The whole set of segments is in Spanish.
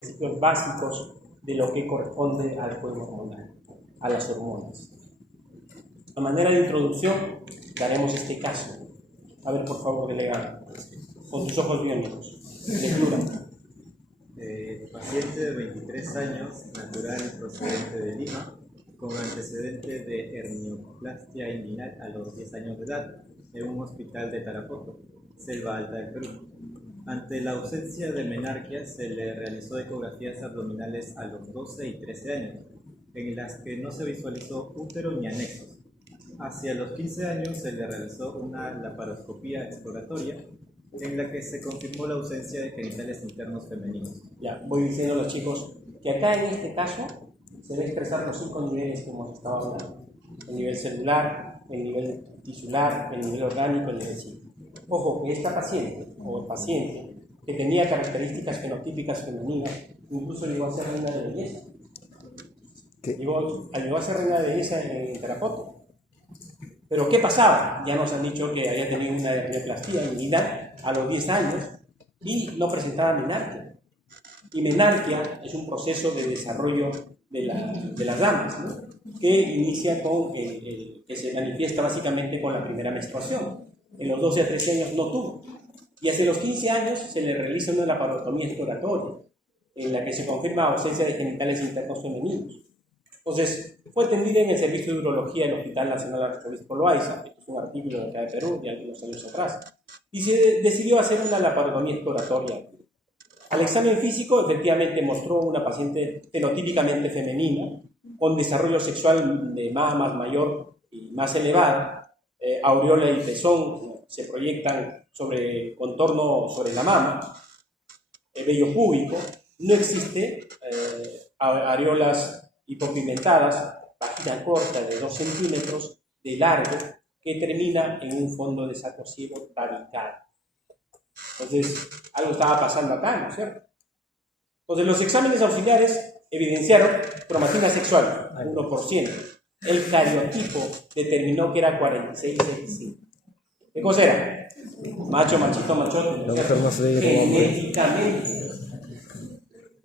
principios básicos de lo que corresponde al juego hormonal, a las hormonas. A manera de introducción, daremos este caso. A ver, por favor, delegado, con tus ojos biónicos. Lectura. Paciente de 23 años, natural procedente de Lima, con antecedentes de hernioplastia inguinal a los 10 años de edad, en un hospital de Tarapoto, Selva Alta del Perú. Ante la ausencia de menarquia, se le realizó ecografías abdominales a los 12 y 13 años, en las que no se visualizó útero ni anexos. Hacia los 15 años se le realizó una laparoscopía exploratoria, en la que se confirmó la ausencia de genitales internos femeninos. Ya, voy diciendo a los chicos que acá en este caso se va a expresar los 5 niveles que hemos estado hablando: el nivel celular, el nivel tisular, el nivel orgánico, el nivel psíquico. Ojo, que esta paciente o el paciente que tenía características fenotípicas femeninas incluso llegó a ser reina de belleza. Llegó a ser reina de belleza en Tarapoto. Pero ¿qué pasaba? Ya nos han dicho que había tenido una hernioplastia inguinal a los 10 años y no presentaba menarquia. Y menarquia es un proceso de desarrollo de las damas, ¿no? Que inicia con que se manifiesta básicamente con la primera menstruación. En los 12 a 13 años no tuvo. Y hacia los 15 años se le realiza una laparostomía exploratoria en la que se confirma ausencia de genitales internos femeninos. Entonces, fue atendida en el servicio de urología del Hospital Nacional Arzobispo Loaiza, que es un artículo de acá de Perú de algunos años atrás, y se decidió hacer una laparostomía exploratoria. Al examen físico, efectivamente mostró una paciente fenotípicamente femenina, con desarrollo sexual de mamas mayor y más elevada, aureola y pezón se proyectan sobre contorno sobre la mama, vello púbico, no existe areolas hipopigmentadas, vagina corta de 2 centímetros de largo que termina en un fondo de saco ciego tabical. Entonces, algo estaba pasando acá, ¿no es cierto? Entonces, los exámenes auxiliares evidenciaron cromatina sexual, 1%. El cariotipo determinó que era 46X5. ¿Qué cosa era? Macho, machito, machote, ¿no es cierto?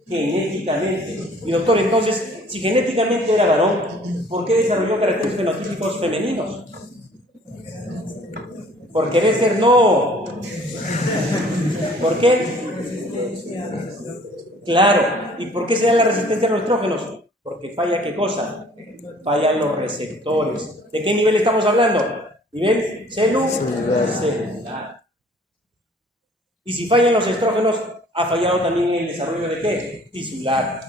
Genéticamente. Y doctor, entonces, si genéticamente era varón, ¿por qué desarrolló caracteres fenotípicos femeninos? Por querer ser no. ¿Por qué? Claro. ¿Y por qué se da la resistencia a los estrógenos? Porque falla, ¿qué cosa? Fallan los receptores. ¿De qué nivel estamos hablando? Nivel celular. Y si fallan los estrógenos, ha fallado también en el desarrollo de ¿qué? Tisular.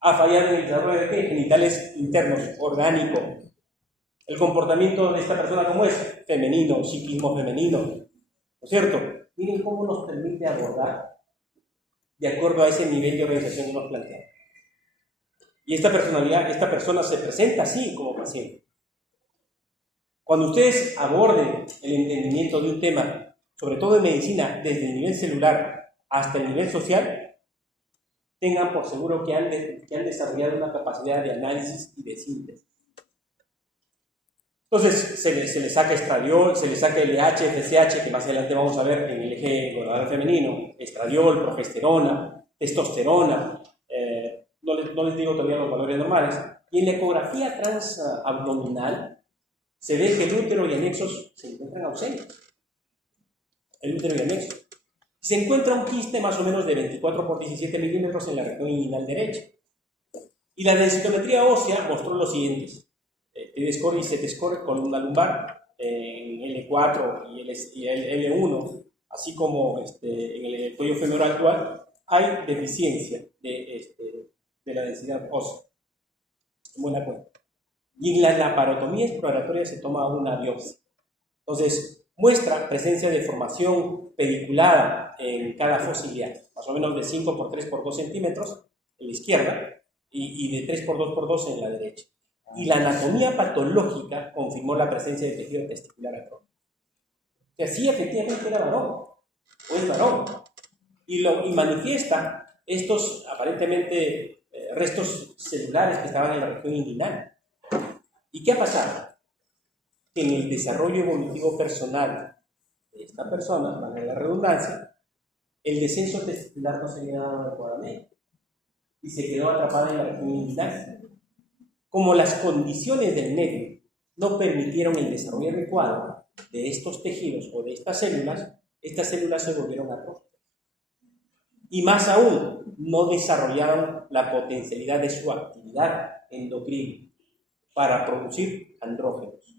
Ha fallado en el desarrollo de ¿qué? Genitales internos, orgánico. El comportamiento de esta persona, ¿cómo es? Femenino, psiquismo femenino. ¿No es cierto? Miren cómo nos permite abordar de acuerdo a ese nivel de organización que nos planteamos. Y esta persona se presenta así como paciente. Cuando ustedes aborden el entendimiento de un tema, sobre todo en medicina, desde el nivel celular hasta el nivel social, tengan por seguro que han desarrollado una capacidad de análisis y de síntesis. Entonces, se le saca estradiol, se le saca LH, FSH, que más adelante vamos a ver en el eje gonadal femenino, estradiol, progesterona, testosterona, no les digo todavía los valores normales, y en la ecografía transabdominal se ve que el útero y anexos se encuentran ausentes. El útero y anexos. Se encuentra un quiste más o menos de 24 por 17 milímetros en la región inguinal derecha. Y la densitometría ósea mostró los siguientes. T-score y Z-score con una lumbar en L4 y L1, así como en el cuello femoral actual, hay deficiencia de la densidad ósea. Buena cuenta. Y en la laparotomía exploratoria se toma una biopsia. Entonces, muestra presencia de formación pediculada en cada fosa iliaca, más o menos de 5 por 3 por 2 centímetros en la izquierda y de 3 por 2 por 2 en la derecha. Y la anatomía patológica confirmó la presencia de tejido testicular atrófico. O sea, sí, efectivamente era varón, o es varón, y manifiesta estos aparentemente restos celulares que estaban en la región inguinal. ¿Y qué ha pasado? Que en el desarrollo evolutivo personal de esta persona, para la redundancia, el descenso testicular no se había dado adecuadamente. y se quedó atrapada en la región inguinal. Como las condiciones del medio no permitieron el desarrollo adecuado de estos tejidos o de estas células se volvieron atróficas. Y más aún, no desarrollaron la potencialidad de su actividad endocrina para producir andrógenos.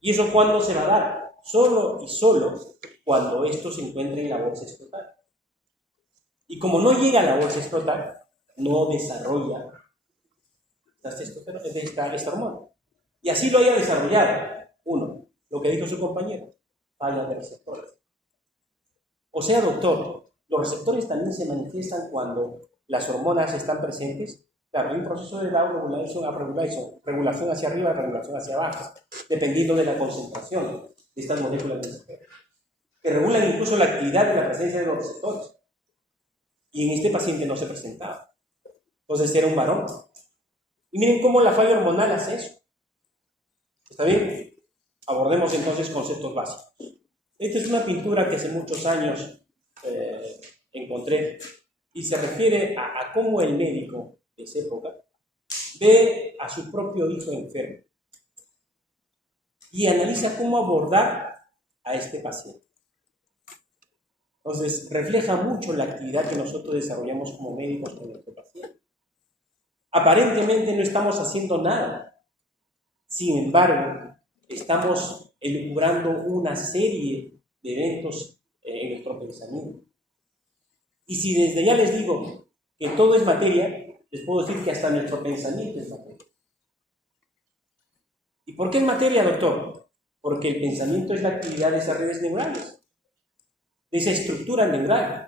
¿Y eso cuándo se va a dar? Solo y solo cuando esto se encuentre en la bolsa escrotal. Y como no llega a la bolsa escrotal, no desarrolla esta hormona. Y así lo haya desarrollado. Uno, lo que dijo su compañero, falla de receptores. O sea, doctor, los receptores también se manifiestan cuando las hormonas están presentes. Claro, hay un proceso de regulación hacia arriba, regulación hacia abajo, dependiendo de la concentración de estas moléculas de receptores, que regulan incluso la actividad de la presencia de los receptores. Y en este paciente no se presentaba. Entonces era un varón. Y miren cómo la falla hormonal hace eso. ¿Está bien? Abordemos entonces conceptos básicos. Esta es una pintura que hace muchos años encontré y se refiere a cómo el médico de esa época ve a su propio hijo enfermo y analiza cómo abordar a este paciente. Entonces, refleja mucho la actividad que nosotros desarrollamos como médicos con nuestro paciente. Aparentemente no estamos haciendo nada. Sin embargo, estamos elucubrando una serie de eventos en nuestro pensamiento. Y si desde ya les digo que todo es materia, les puedo decir que hasta nuestro pensamiento es materia. ¿Y por qué es materia, doctor? Porque el pensamiento es la actividad de esas redes neurales, de esa estructura neural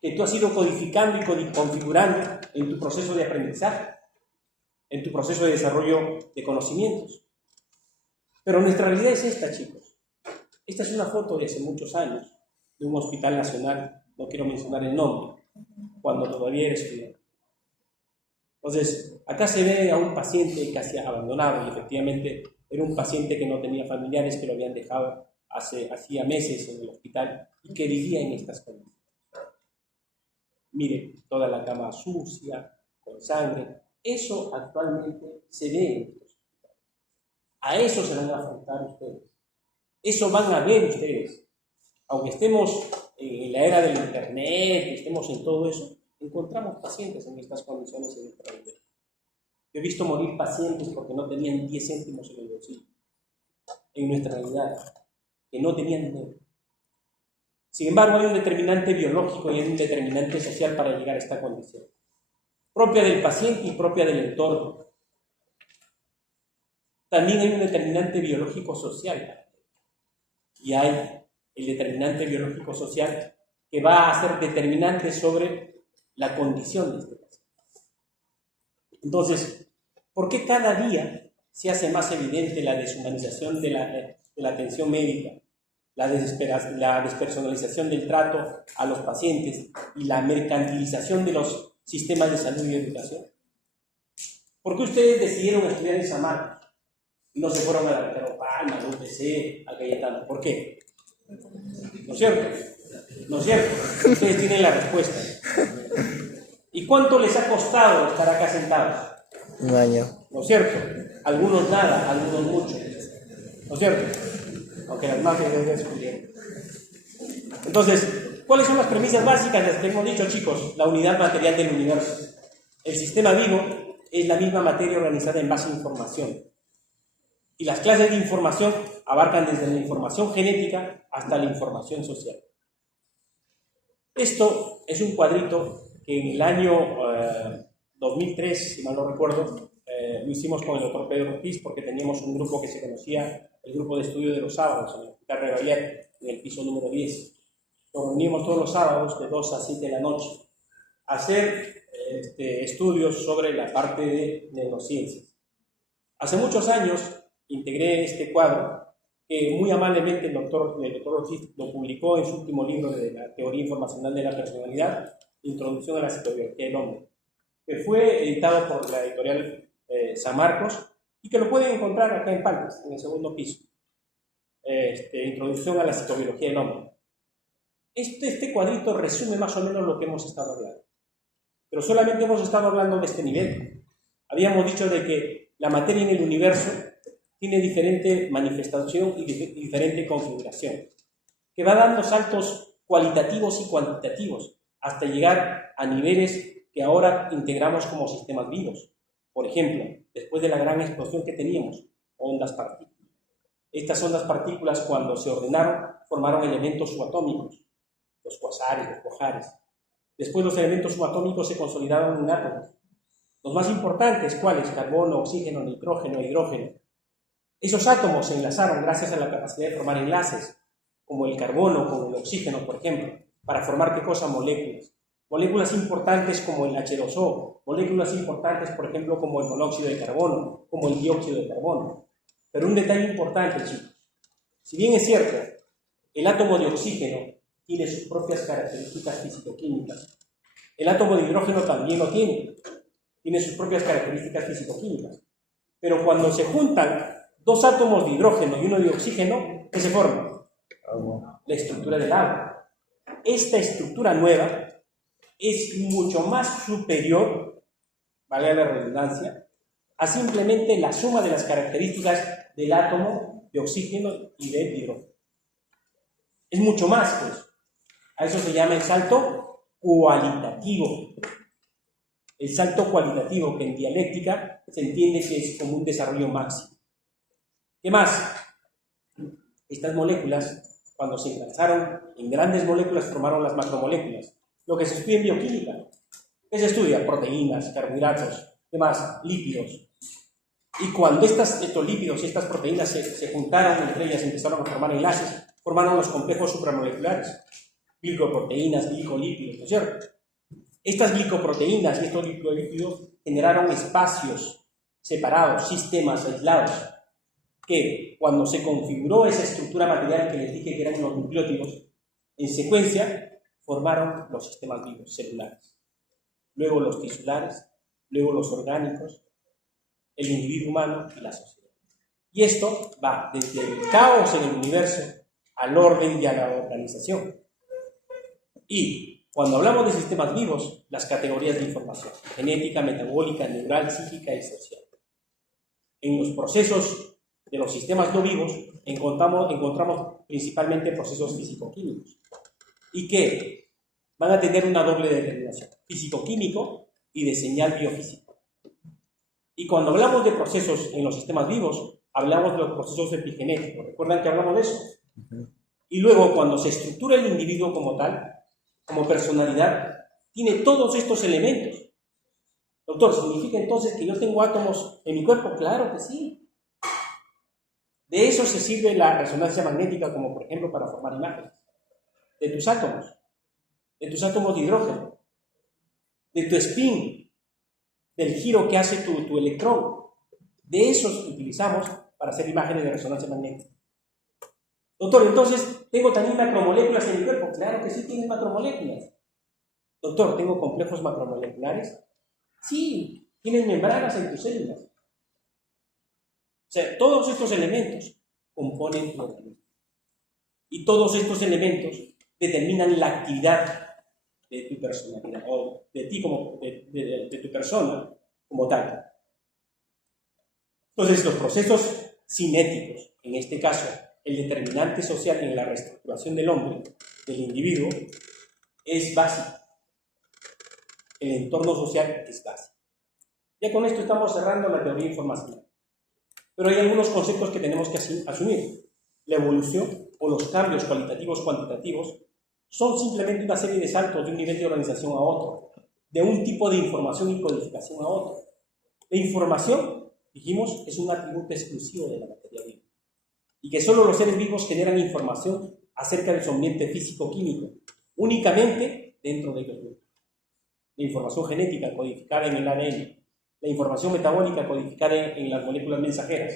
que tú has ido codificando y configurando en tu proceso de aprendizaje, en tu proceso de desarrollo de conocimientos. Pero nuestra realidad es esta, chicos. Esta es una foto de hace muchos años de un hospital nacional, no quiero mencionar el nombre, cuando todavía era estudiante. Entonces, acá se ve a un paciente casi abandonado, y efectivamente era un paciente que no tenía familiares, que lo habían dejado hacía meses en el hospital y que vivía en estas condiciones. Mire, toda la cama sucia, con sangre. Eso actualmente se ve en estos hospitales. A eso se van a afrontar ustedes. Eso van a ver ustedes. Aunque estemos en la era del internet, estemos en todo eso, encontramos pacientes en estas condiciones en nuestra vida. Yo he visto morir pacientes porque no tenían 10 céntimos en el bolsillo. En nuestra realidad, que no tenían dinero. Sin embargo, hay un determinante biológico y hay un determinante social para llegar a esta condición, propia del paciente y propia del entorno. También hay un determinante biológico social, y hay el determinante biológico social que va a ser determinante sobre la condición de este paciente. Entonces, ¿por qué cada día se hace más evidente la deshumanización de la atención médica, la despersonalización del trato a los pacientes y la mercantilización de los sistemas de salud y educación? ¿Por qué ustedes decidieron estudiar en San Marcos y no se fueron a la Ricardo Palma, a la UPC, a Cayetano? ¿Por qué? ¿No es cierto? ¿No es cierto? Ustedes tienen la respuesta. ¿Y cuánto les ha costado estar acá sentados? Un año. ¿No es cierto? Algunos nada, algunos mucho. ¿No es cierto? Aunque las mafias deben descubrir. Entonces, ¿cuáles son las premisas básicas? Las que hemos dicho, chicos. La unidad material del universo. El sistema vivo es la misma materia organizada en base a información. Y las clases de información abarcan desde la información genética hasta la información social. Esto es un cuadrito que en el año 2003, si mal no recuerdo, lo hicimos con el doctor Pedro Ortiz porque teníamos un grupo que se conocía, el grupo de estudio de los sábados en el Hospital Regaller, en el piso número 10. Nos reunimos todos los sábados de 2 a 7 de la noche a hacer estudios sobre la parte de neurociencias. Hace muchos años integré este cuadro que muy amablemente el doctor Ortiz lo publicó en su último libro de la teoría informacional de la personalidad, Introducción a la psicobiología del hombre, que fue editado por la editorial San Marcos y que lo pueden encontrar acá en Palmas, en el segundo piso. Introducción a la psicobiología del hombre. Este cuadrito resume más o menos lo que hemos estado hablando. pero solamente hemos estado hablando de este nivel. Habíamos dicho de que la materia en el universo tiene diferente manifestación y diferente configuración, que va dando saltos cualitativos y cuantitativos hasta llegar a niveles que ahora integramos como sistemas vivos. Por ejemplo, después de la gran explosión que teníamos, ondas partículas. Estas ondas partículas, cuando se ordenaron, formaron elementos subatómicos, los cuasares, los cuajares. Después los elementos subatómicos se consolidaron en átomos. Los más importantes, ¿cuáles? Carbono, oxígeno, nitrógeno, hidrógeno. Esos átomos se enlazaron gracias a la capacidad de formar enlaces, como el carbono, como el oxígeno, por ejemplo, para formar, ¿qué cosa? Moléculas. Moléculas importantes como el H2O, moléculas importantes, por ejemplo, como el monóxido de carbono, como el dióxido de carbono. Pero un detalle importante, chicos. Si bien es cierto, el átomo de oxígeno tiene sus propias características físico-químicas, el átomo de hidrógeno también lo tiene sus propias características físico-químicas. Pero cuando se juntan dos átomos de hidrógeno y uno de oxígeno, ¿qué se forma? La estructura del agua. Esta estructura nueva es mucho más superior, valga la redundancia, a simplemente la suma de las características del átomo de oxígeno y de hidrógeno. Es mucho más que eso. A eso se llama el salto cualitativo. El salto cualitativo, que en dialéctica se entiende que es como un desarrollo máximo. ¿Qué más? Estas moléculas, cuando se enlazaron en grandes moléculas, formaron las macromoléculas. Lo que se estudia en bioquímica. ¿Qué se estudia? Proteínas, carbohidratos, ¿qué más? Lípidos. Y cuando estos lípidos y estas proteínas se juntaron entre ellas y empezaron a formar enlaces, formaron los complejos supramoleculares. Glicoproteínas, glicolípidos, ¿no es cierto? Estas glicoproteínas y estos glicolípidos generaron espacios separados, sistemas aislados, que cuando se configuró esa estructura material que les dije que eran los nucleótidos, en secuencia formaron los sistemas vivos celulares, luego los tisulares, luego los orgánicos, el individuo humano y la sociedad. Y esto va desde el caos en el universo al orden y a la organización. Y cuando hablamos de sistemas vivos, las categorías de información: genética, metabólica, neural, psíquica y social. En los procesos de los sistemas no vivos encontramos principalmente procesos físico-químicos y que van a tener una doble determinación: físico-químico y de señal biofísico. Y cuando hablamos de procesos en los sistemas vivos, hablamos de los procesos epigenéticos. ¿Recuerdan que hablamos de eso? Y luego, cuando se estructura el individuo como tal, como personalidad, tiene todos estos elementos. Doctor, ¿significa entonces que yo tengo átomos en mi cuerpo? Claro que sí. De eso se sirve la resonancia magnética, como por ejemplo para formar imágenes. De tus átomos de hidrógeno, de tu spin, del giro que hace tu electrón. De esos utilizamos para hacer imágenes de resonancia magnética. Doctor, entonces, ¿tengo también macromoléculas en mi cuerpo? Claro que sí, tienes macromoléculas. Doctor, ¿tengo complejos macromoleculares? Sí, tienes membranas en tus células. O sea, todos estos elementos componen tu organismo. Y todos estos elementos determinan la actividad de tu personalidad, o de ti como, de tu persona como tal. Entonces, los procesos cinéticos, en este caso, el determinante social en la reestructuración del hombre, del individuo, es básico. El entorno social es básico. Ya con esto estamos cerrando la teoría informacional. Pero hay algunos conceptos que tenemos que asumir. La evolución o los cambios cualitativos cuantitativos son simplemente una serie de saltos de un nivel de organización a otro, de un tipo de información y codificación a otro. La información, dijimos, es un atributo exclusivo de la materia viva, y que solo los seres vivos generan información acerca de su ambiente físico-químico, únicamente dentro de ellos mismos. La información genética codificada en el ADN, la información metabólica codificada en las moléculas mensajeras,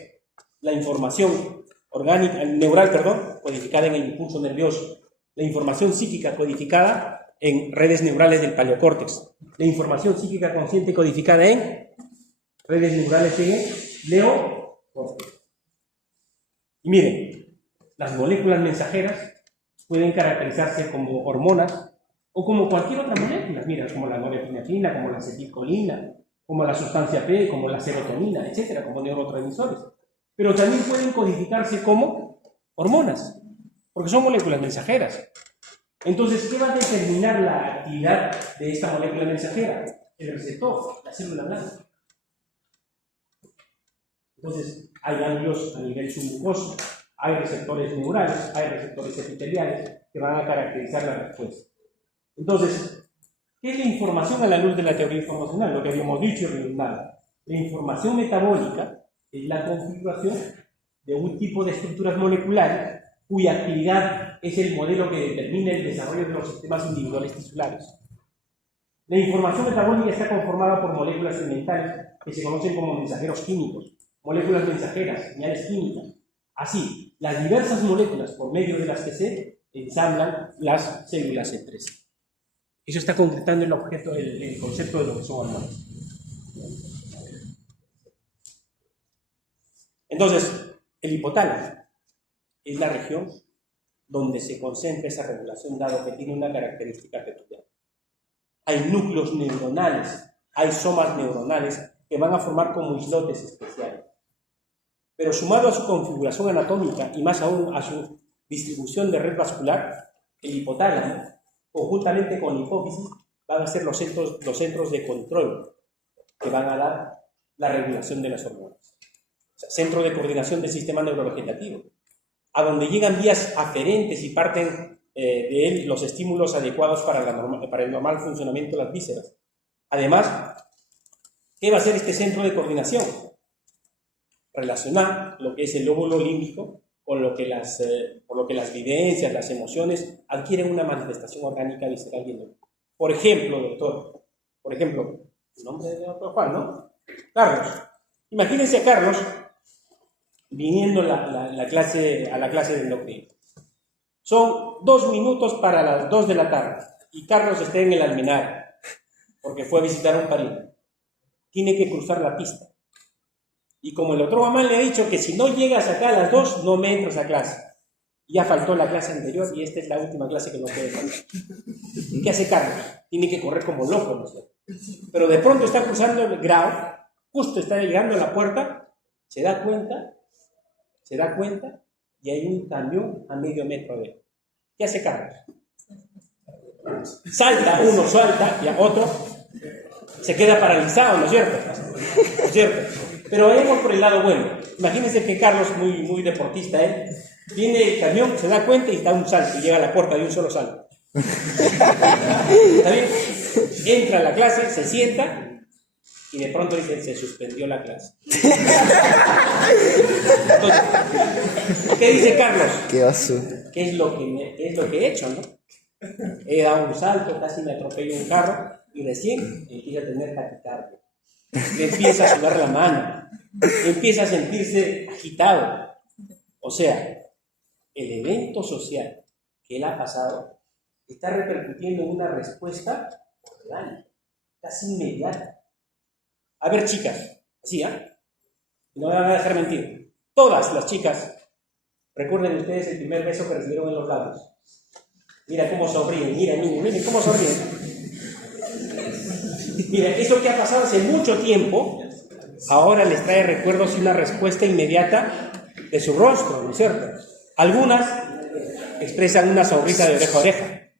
la información orgánica, neural, codificada en el impulso nervioso, la información psíquica codificada en redes neurales del paleocórtex, la información psíquica consciente codificada en redes neurales en neocórtex. Y miren, las moléculas mensajeras pueden caracterizarse como hormonas, O como cualquier otra molécula, mira, como la norepinefrina, como la acetilcolina, como la sustancia P, como la serotonina, etcétera, como neurotransmisores. Pero también pueden codificarse como hormonas, porque son moléculas mensajeras. Entonces, ¿qué va a determinar la actividad de esta molécula mensajera? El receptor, la célula blanca. Entonces, hay ganglios a nivel submucoso, hay receptores neurales, hay receptores epiteliales que van a caracterizar la respuesta. Entonces, ¿qué es la información a la luz de la teoría informacional? Lo que habíamos dicho y redundado. La información metabólica es la configuración de un tipo de estructuras moleculares cuya actividad es el modelo que determina el desarrollo de los sistemas individuales tisulares. La información metabólica está conformada por moléculas elementales que se conocen como mensajeros químicos, moléculas mensajeras, señales químicas. Así, las diversas moléculas por medio de las que se ensamblan las células entre sí. Eso está concretando el concepto de lo que son hormonas. Entonces, el hipotálamo es la región donde se concentra esa regulación, dado que tiene una característica peculiar. Hay núcleos neuronales, hay somas neuronales que van a formar como islotes especiales. Pero sumado a su configuración anatómica y más aún a su distribución de red vascular, el hipotálamo, conjuntamente con la hipófisis, van a ser los centros de control que van a dar la regulación de las hormonas. O sea, centro de coordinación del sistema neurovegetativo, a donde llegan vías aferentes y parten de él los estímulos adecuados para el normal funcionamiento de las vísceras. Además, ¿qué va a ser este centro de coordinación? Relacionar lo que es el lóbulo límbico con lo que por lo que las vivencias, las emociones adquieren una manifestación orgánica visceral y endógena. Por ejemplo, doctor, el nombre del doctor Juan, ¿no? Carlos. Imagínense a Carlos viniendo a la clase de endocrino. Son 2 minutos para las 2 de la tarde y Carlos está en el Almenar porque fue a visitar a un pariente. Tiene que cruzar la pista. Y como el otro mamá le ha dicho que si no llegas acá a las 2, no me entras a clase. Ya faltó la clase anterior y esta es la última clase que no puede faltar. ¿Qué hace Carlos? Tiene que correr como loco, ¿no sé? Pero de pronto está cruzando el grado, justo está llegando a la puerta, se da cuenta y hay un camión a medio metro de él. ¿Qué hace Carlos? Salta, uno salta y a otro se queda paralizado, ¿no es cierto? ¿No es cierto? Pero vayamos por el lado bueno. Imagínense que Carlos, muy deportista, viene el camión, se da cuenta y da un salto y llega a la puerta de un solo salto. ¿Está bien? Entra a la clase, se sienta y de pronto dice, se suspendió la clase. Entonces, ¿qué dice Carlos? ¿Qué pasó? ¿Qué es lo que he hecho, no? He dado un salto, casi me atropello un carro y recién empieza a tener taquicardia. Le empieza a sudar la mano, empieza a sentirse agitado. O sea, el evento social que él ha pasado está repercutiendo en una respuesta orgánica, casi inmediata. A ver, chicas, así, no me van a dejar mentir. Todas las chicas, recuerden ustedes el primer beso que recibieron en los labios. Mira cómo sonríen, miren cómo sonríen. Mira, eso que ha pasado hace mucho tiempo, ahora les trae recuerdos y una respuesta inmediata de su rostro, ¿no es cierto? Algunas expresan una sonrisa de oreja a oreja.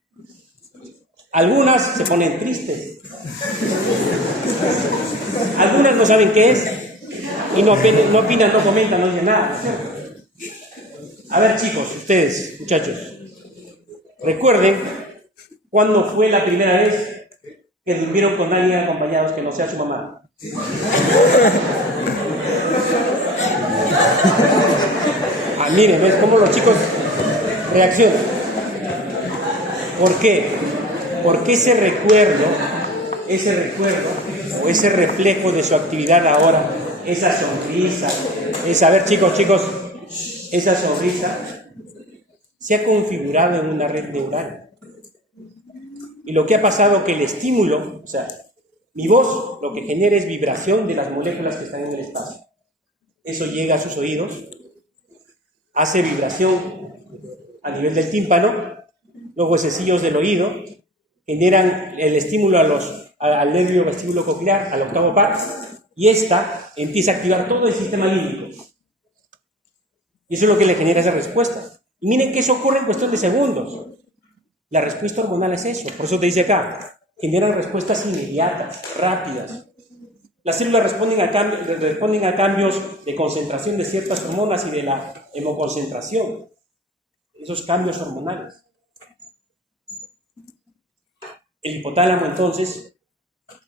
Algunas se ponen tristes. Algunas no saben qué es y no opinan, no comentan, no dicen nada, ¿no es cierto? A ver, chicos, ustedes, muchachos, recuerden cuándo fue la primera vez que durmieron con alguien acompañados que no sea su mamá. Miren, ¿ves cómo los chicos reaccionan? ¿Por qué? Porque ese recuerdo o ese reflejo de su actividad ahora, esa sonrisa, a ver, chicos, esa sonrisa se ha configurado en una red neural. Y lo que ha pasado es que el estímulo, o sea, mi voz, lo que genera es vibración de las moléculas que están en el espacio. Eso llega a sus oídos, hace vibración a nivel del tímpano, los huesecillos del oído, generan el estímulo al nervio vestíbulo coclear, al octavo par, y esta empieza a activar todo el sistema límbico. Y eso es lo que le genera esa respuesta. Y miren que eso ocurre en cuestión de segundos. La respuesta hormonal es eso, por eso te dice acá, generan respuestas inmediatas, rápidas. Las células responden a cambios de concentración de ciertas hormonas y de la hemoconcentración, esos cambios hormonales. El hipotálamo entonces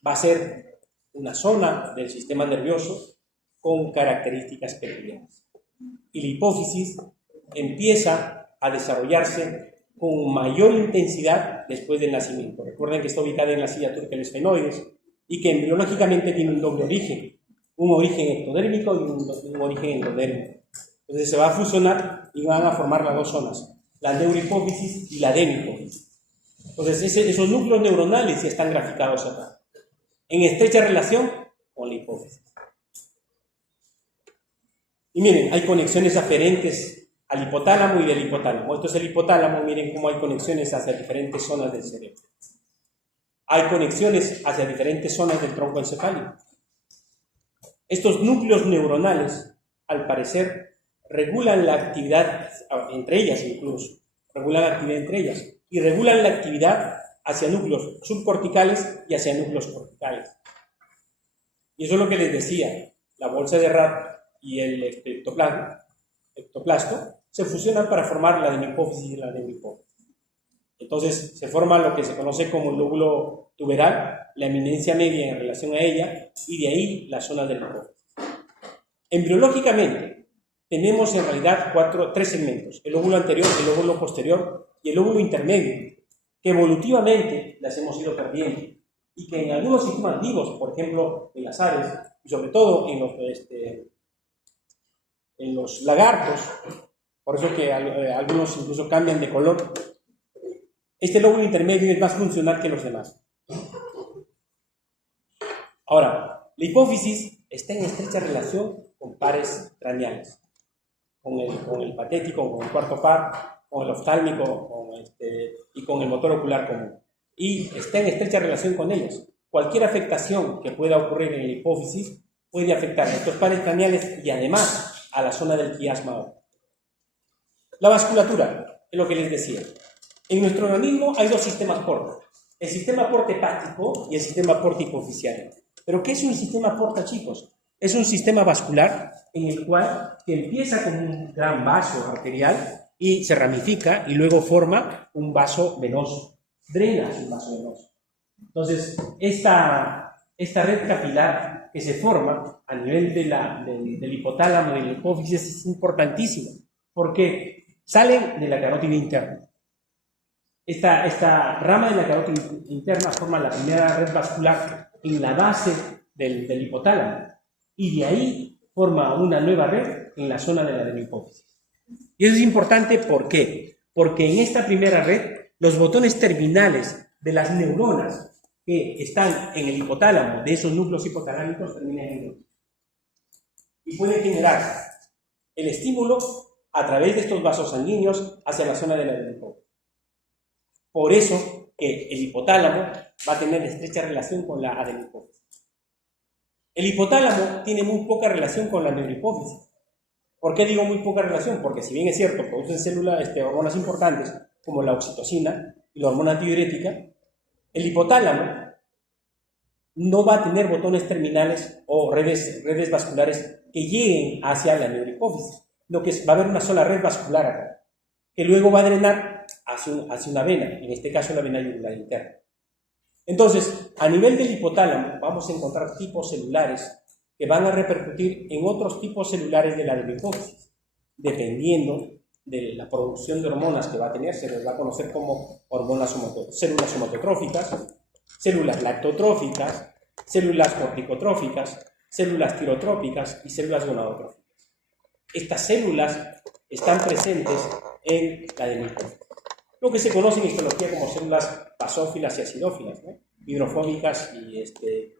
va a ser una zona del sistema nervioso con características peculiares. Y la hipófisis empieza a desarrollarse con mayor intensidad después del nacimiento. Recuerden que está ubicada en la silla turquoise-esfenoides y que embriológicamente tiene un doble origen, un origen ectodérmico y un origen endodérmico. Entonces se va a fusionar y van a formar las dos zonas, la neurohipófisis y la adenohipófisis. Entonces esos núcleos neuronales ya están graficados acá, en estrecha relación con la hipófisis. Y miren, hay conexiones aferentes al hipotálamo y del hipotálamo. Esto es el hipotálamo, miren cómo hay conexiones hacia diferentes zonas del cerebro. Hay conexiones hacia diferentes zonas del tronco encefálico. Estos núcleos neuronales, al parecer, regulan la actividad entre ellas incluso, regulan la actividad entre ellas y regulan la actividad hacia núcleos subcorticales y hacia núcleos corticales. Y eso es lo que les decía, la bolsa de Rett y el ectoplasto se fusionan para formar la adenohipófisis y la neurohipófisis. Entonces se forma lo que se conoce como el lóbulo tuberal, la eminencia media en relación a ella, y de ahí la zona del hipófisis. Embriológicamente tenemos en realidad tres segmentos, el lóbulo anterior, el lóbulo posterior y el lóbulo intermedio, que evolutivamente las hemos ido perdiendo y que en algunos sistemas vivos, por ejemplo en las aves y sobre todo en los lagartos, por eso que algunos incluso cambian de color, este lóbulo intermedio es más funcional que los demás. Ahora, la hipófisis está en estrecha relación con pares craneales, con el patético, con el cuarto par, con el oftálmico y con el motor ocular común. Y está en estrecha relación con ellos. Cualquier afectación que pueda ocurrir en la hipófisis puede afectar a estos pares craneales y además a la zona del quiasma óptico. La vasculatura, es lo que les decía. En nuestro organismo hay dos sistemas porta, el sistema porta hepático y el sistema porta hipofisiario. ¿Pero qué es un sistema porta, chicos? Es un sistema vascular en el cual empieza con un gran vaso arterial y se ramifica y luego forma un vaso venoso, drena un vaso venoso. Entonces, esta red capilar que se forma a nivel del hipotálamo y de la hipófisis es importantísima porque salen de la carótida interna. Esta rama de la carótida interna forma la primera red vascular en la base del hipotálamo y de ahí forma una nueva red en la zona de la adenohipófisis. Y eso es importante, ¿por qué? Porque en esta primera red los botones terminales de las neuronas que están en el hipotálamo, de esos núcleos hipotalámicos, terminan en neuronas. Y pueden generar el estímulo a través de estos vasos sanguíneos hacia la zona de la adenohipófisis. Por eso que el hipotálamo va a tener estrecha relación con la adenohipófisis. El hipotálamo tiene muy poca relación con la neurohipófisis. ¿Por qué digo muy poca relación? Porque si bien es cierto, producen células, hormonas importantes como la oxitocina y la hormona antidiurética, el hipotálamo no va a tener botones terminales o redes vasculares que lleguen hacia la neurohipófisis. Lo que va a haber una sola red vascular acá, que luego va a drenar hacia una vena, en este caso la vena yugular interna. Entonces, a nivel del hipotálamo vamos a encontrar tipos celulares que van a repercutir en otros tipos celulares de la adenohipófisis, dependiendo de la producción de hormonas que va a tener. Se les va a conocer como células somatotróficas, células lactotróficas, células corticotróficas, células tirotróficas y células gonadotróficas. Estas células están presentes en la adenohipófisis, lo que se conoce en histología como células basófilas y acidófilas, ¿no? Hidrofóbicas y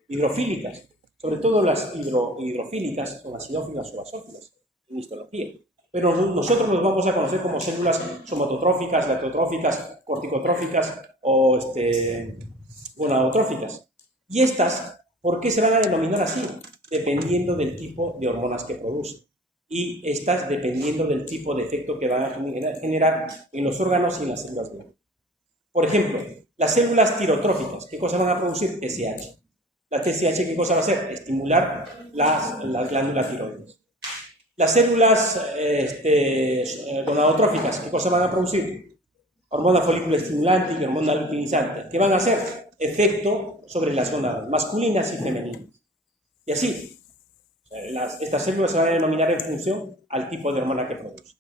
hidrofílicas. Sobre todo las hidrofílicas son acidófilas o basófilas en histología. Pero nosotros los vamos a conocer como células somatotróficas, lactotróficas, corticotróficas o gonadotróficas. Y estas, ¿por qué se van a denominar así? Dependiendo del tipo de hormonas que producen. Y estas dependiendo del tipo de efecto que van a generar en los órganos y en las células blandas. Por ejemplo, las células tirotróficas, ¿qué cosa van a producir? TSH. La TSH, ¿qué cosa va a hacer? Estimular las glándulas tiroides. Las células gonadotróficas, ¿qué cosa van a producir? Hormona folículo estimulante y hormona luteinizante. ¿Qué van a hacer? Efecto sobre las gónadas masculinas y femeninas. Y así, estas células se van a denominar en función al tipo de hormona que produce.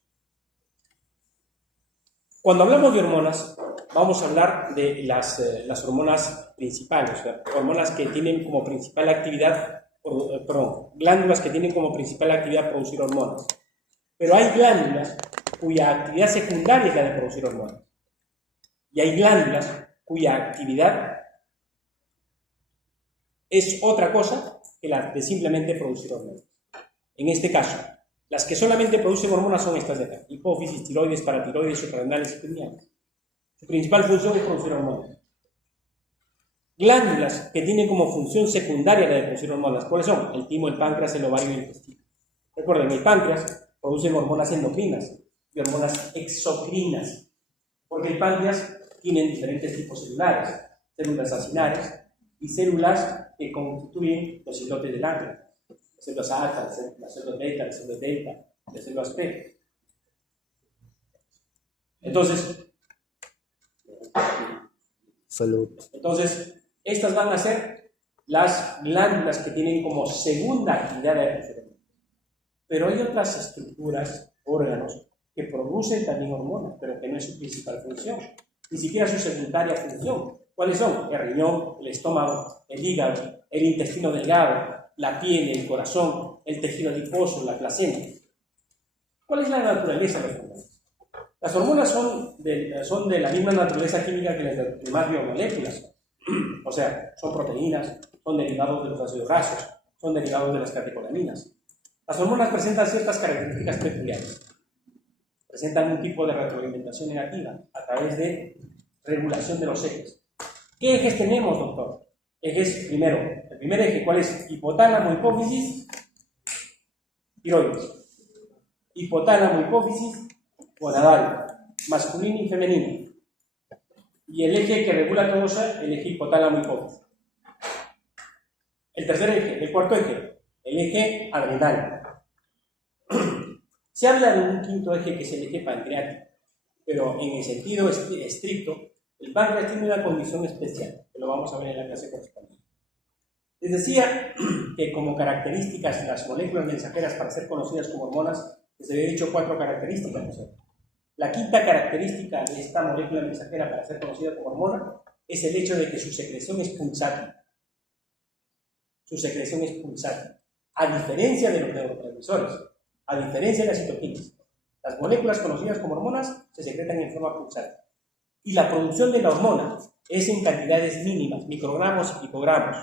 Cuando hablamos de hormonas, vamos a hablar de las hormonas principales, hormonas que tienen como principal actividad, glándulas que tienen como principal actividad producir hormonas. Pero hay glándulas cuya actividad secundaria es la de producir hormonas. Y hay glándulas cuya actividad es otra cosa que la de simplemente producir hormonas. En este caso, las que solamente producen hormonas son estas de acá: hipófisis, tiroides, paratiroides, suprarrenales y pineales. Su principal función es producir hormonas. Glándulas que tienen como función secundaria la de producir hormonas, ¿cuáles son? El timo, el páncreas, el ovario y el intestino. Recuerden, el páncreas produce hormonas endocrinas y hormonas exocrinas, porque el páncreas tiene diferentes tipos celulares: células acinares y células que constituyen los islotes del ángel. Las células alfa, las células beta, las células delta, las células P. Entonces, estas van a ser las glándulas que tienen como segunda actividad de producir. Pero hay otras estructuras, órganos, que producen también hormonas, pero que no es su principal función, ni siquiera su secundaria función. ¿Cuáles son? El riñón, el estómago, el hígado, el intestino delgado, la piel, el corazón, el tejido adiposo, la placenta. ¿Cuál es la naturaleza de las hormonas? Las hormonas son de la misma naturaleza química que las demás biomoléculas. O sea, son proteínas, son derivados de los ácidos grasos, son derivados de las catecolaminas. Las hormonas presentan ciertas características peculiares. Presentan un tipo de retroalimentación negativa a través de regulación de los ejes. ¿Qué ejes tenemos, doctor? Ejes, primero, el primer eje, ¿cuál es? Hipotálamo, hipófisis, tiroides. Hipotálamo, hipófisis, gonadal, masculino y femenino. Y el eje que regula todo eso es el eje hipotálamo, hipófisis. El tercer eje, el cuarto eje, el eje adrenal. Se habla de un quinto eje que es el eje pancreático, pero en el sentido estricto, el páncreas tiene una condición especial, que lo vamos a ver en la clase correspondiente. Les decía que como características las moléculas mensajeras para ser conocidas como hormonas, les había dicho 4 características, ¿no es cierto? La quinta característica de esta molécula mensajera para ser conocida como hormona es el hecho de que su secreción es pulsátil. Su secreción es pulsátil, a diferencia de los neurotransmisores, a diferencia de las citoquinas. Las moléculas conocidas como hormonas se secretan en forma pulsátil. Y la producción de la hormona es en cantidades mínimas, microgramos y picogramos.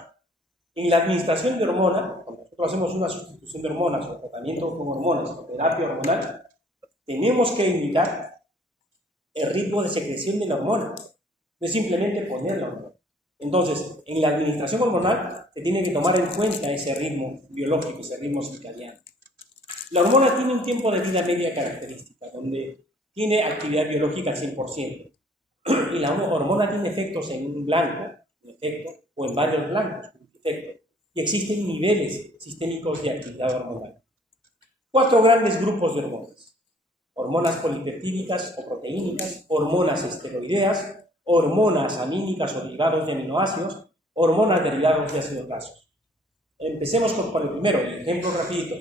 En la administración de hormona, cuando nosotros hacemos una sustitución de hormonas o tratamiento con hormonas o terapia hormonal, tenemos que imitar el ritmo de secreción de la hormona, no es simplemente poner la hormona. Entonces, en la administración hormonal se tiene que tomar en cuenta ese ritmo biológico, ese ritmo circadiano. La hormona tiene un tiempo de vida media característica, donde tiene actividad biológica al 100%. Y la hormona tiene efectos en un blanco, en efecto, o en varios blancos, en efecto. Y existen niveles sistémicos de actividad hormonal. 4 grandes grupos de hormonas: hormonas polipeptídicas o proteínicas, hormonas esteroideas, hormonas amínicas o derivados de aminoácidos, hormonas derivados de ácidos grasos. Empecemos por el primero, el ejemplo rapidito.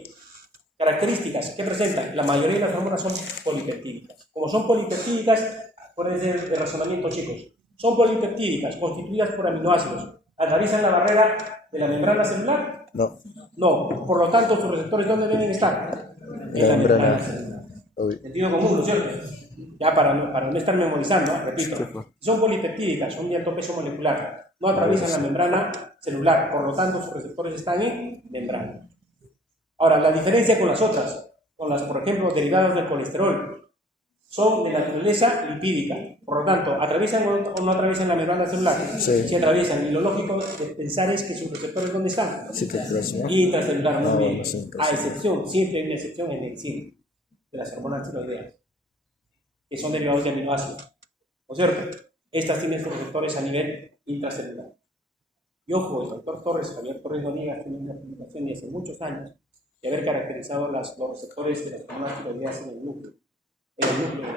Características que presentan: la mayoría de las hormonas son polipeptídicas. Como son polipeptídicas, puede ser de razonamiento, chicos, son polipeptídicas constituidas por aminoácidos. ¿Atraviesan la barrera de la membrana celular? No. No. Por lo tanto, sus receptores, ¿dónde deben estar? En la membrana celular. Sentido común, ¿no es cierto? Ya para no estar memorizando, repito, son polipeptídicas, son de alto peso molecular, no atraviesan la membrana celular, por lo tanto sus receptores están en membrana. Ahora, la diferencia con las otras, con las, por ejemplo, derivadas del colesterol, son de naturaleza lipídica. Por lo tanto, ¿atraviesan o no atraviesan la membrana celular? Sí. Si atraviesan. Y lo lógico de pensar es que sus receptores, ¿dónde están? Citoplasma. Intracelular, muy bien. Sí, A excepción, siempre hay una excepción en el CIR, de las hormonas tiroideas, que son derivados de aminoácidos. ¿No es cierto? Estas tienen sus receptores a nivel intracelular. Y ojo, el doctor Torres, Javier Torres Donigas, tiene una publicación de hace muchos años de haber caracterizado los receptores de las hormonas tiroideas en el núcleo de la célula.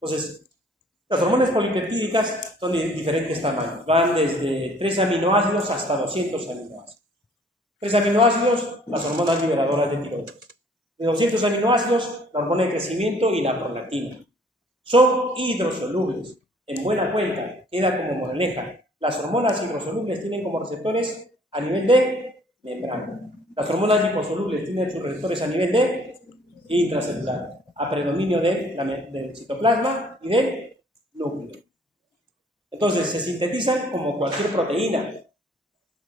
Entonces, las hormonas polipeptídicas son de diferentes tamaños. Van desde 3 aminoácidos hasta 200 aminoácidos. 3 aminoácidos, las hormonas liberadoras de tiroides. De 200 aminoácidos, la hormona de crecimiento y la prolactina. Son hidrosolubles. En buena cuenta, queda como moraleja. Las hormonas hidrosolubles tienen como receptores a nivel de membrana. Las hormonas liposolubles tienen sus receptores a nivel de intracelular, a predominio del citoplasma y del núcleo. Entonces, se sintetizan como cualquier proteína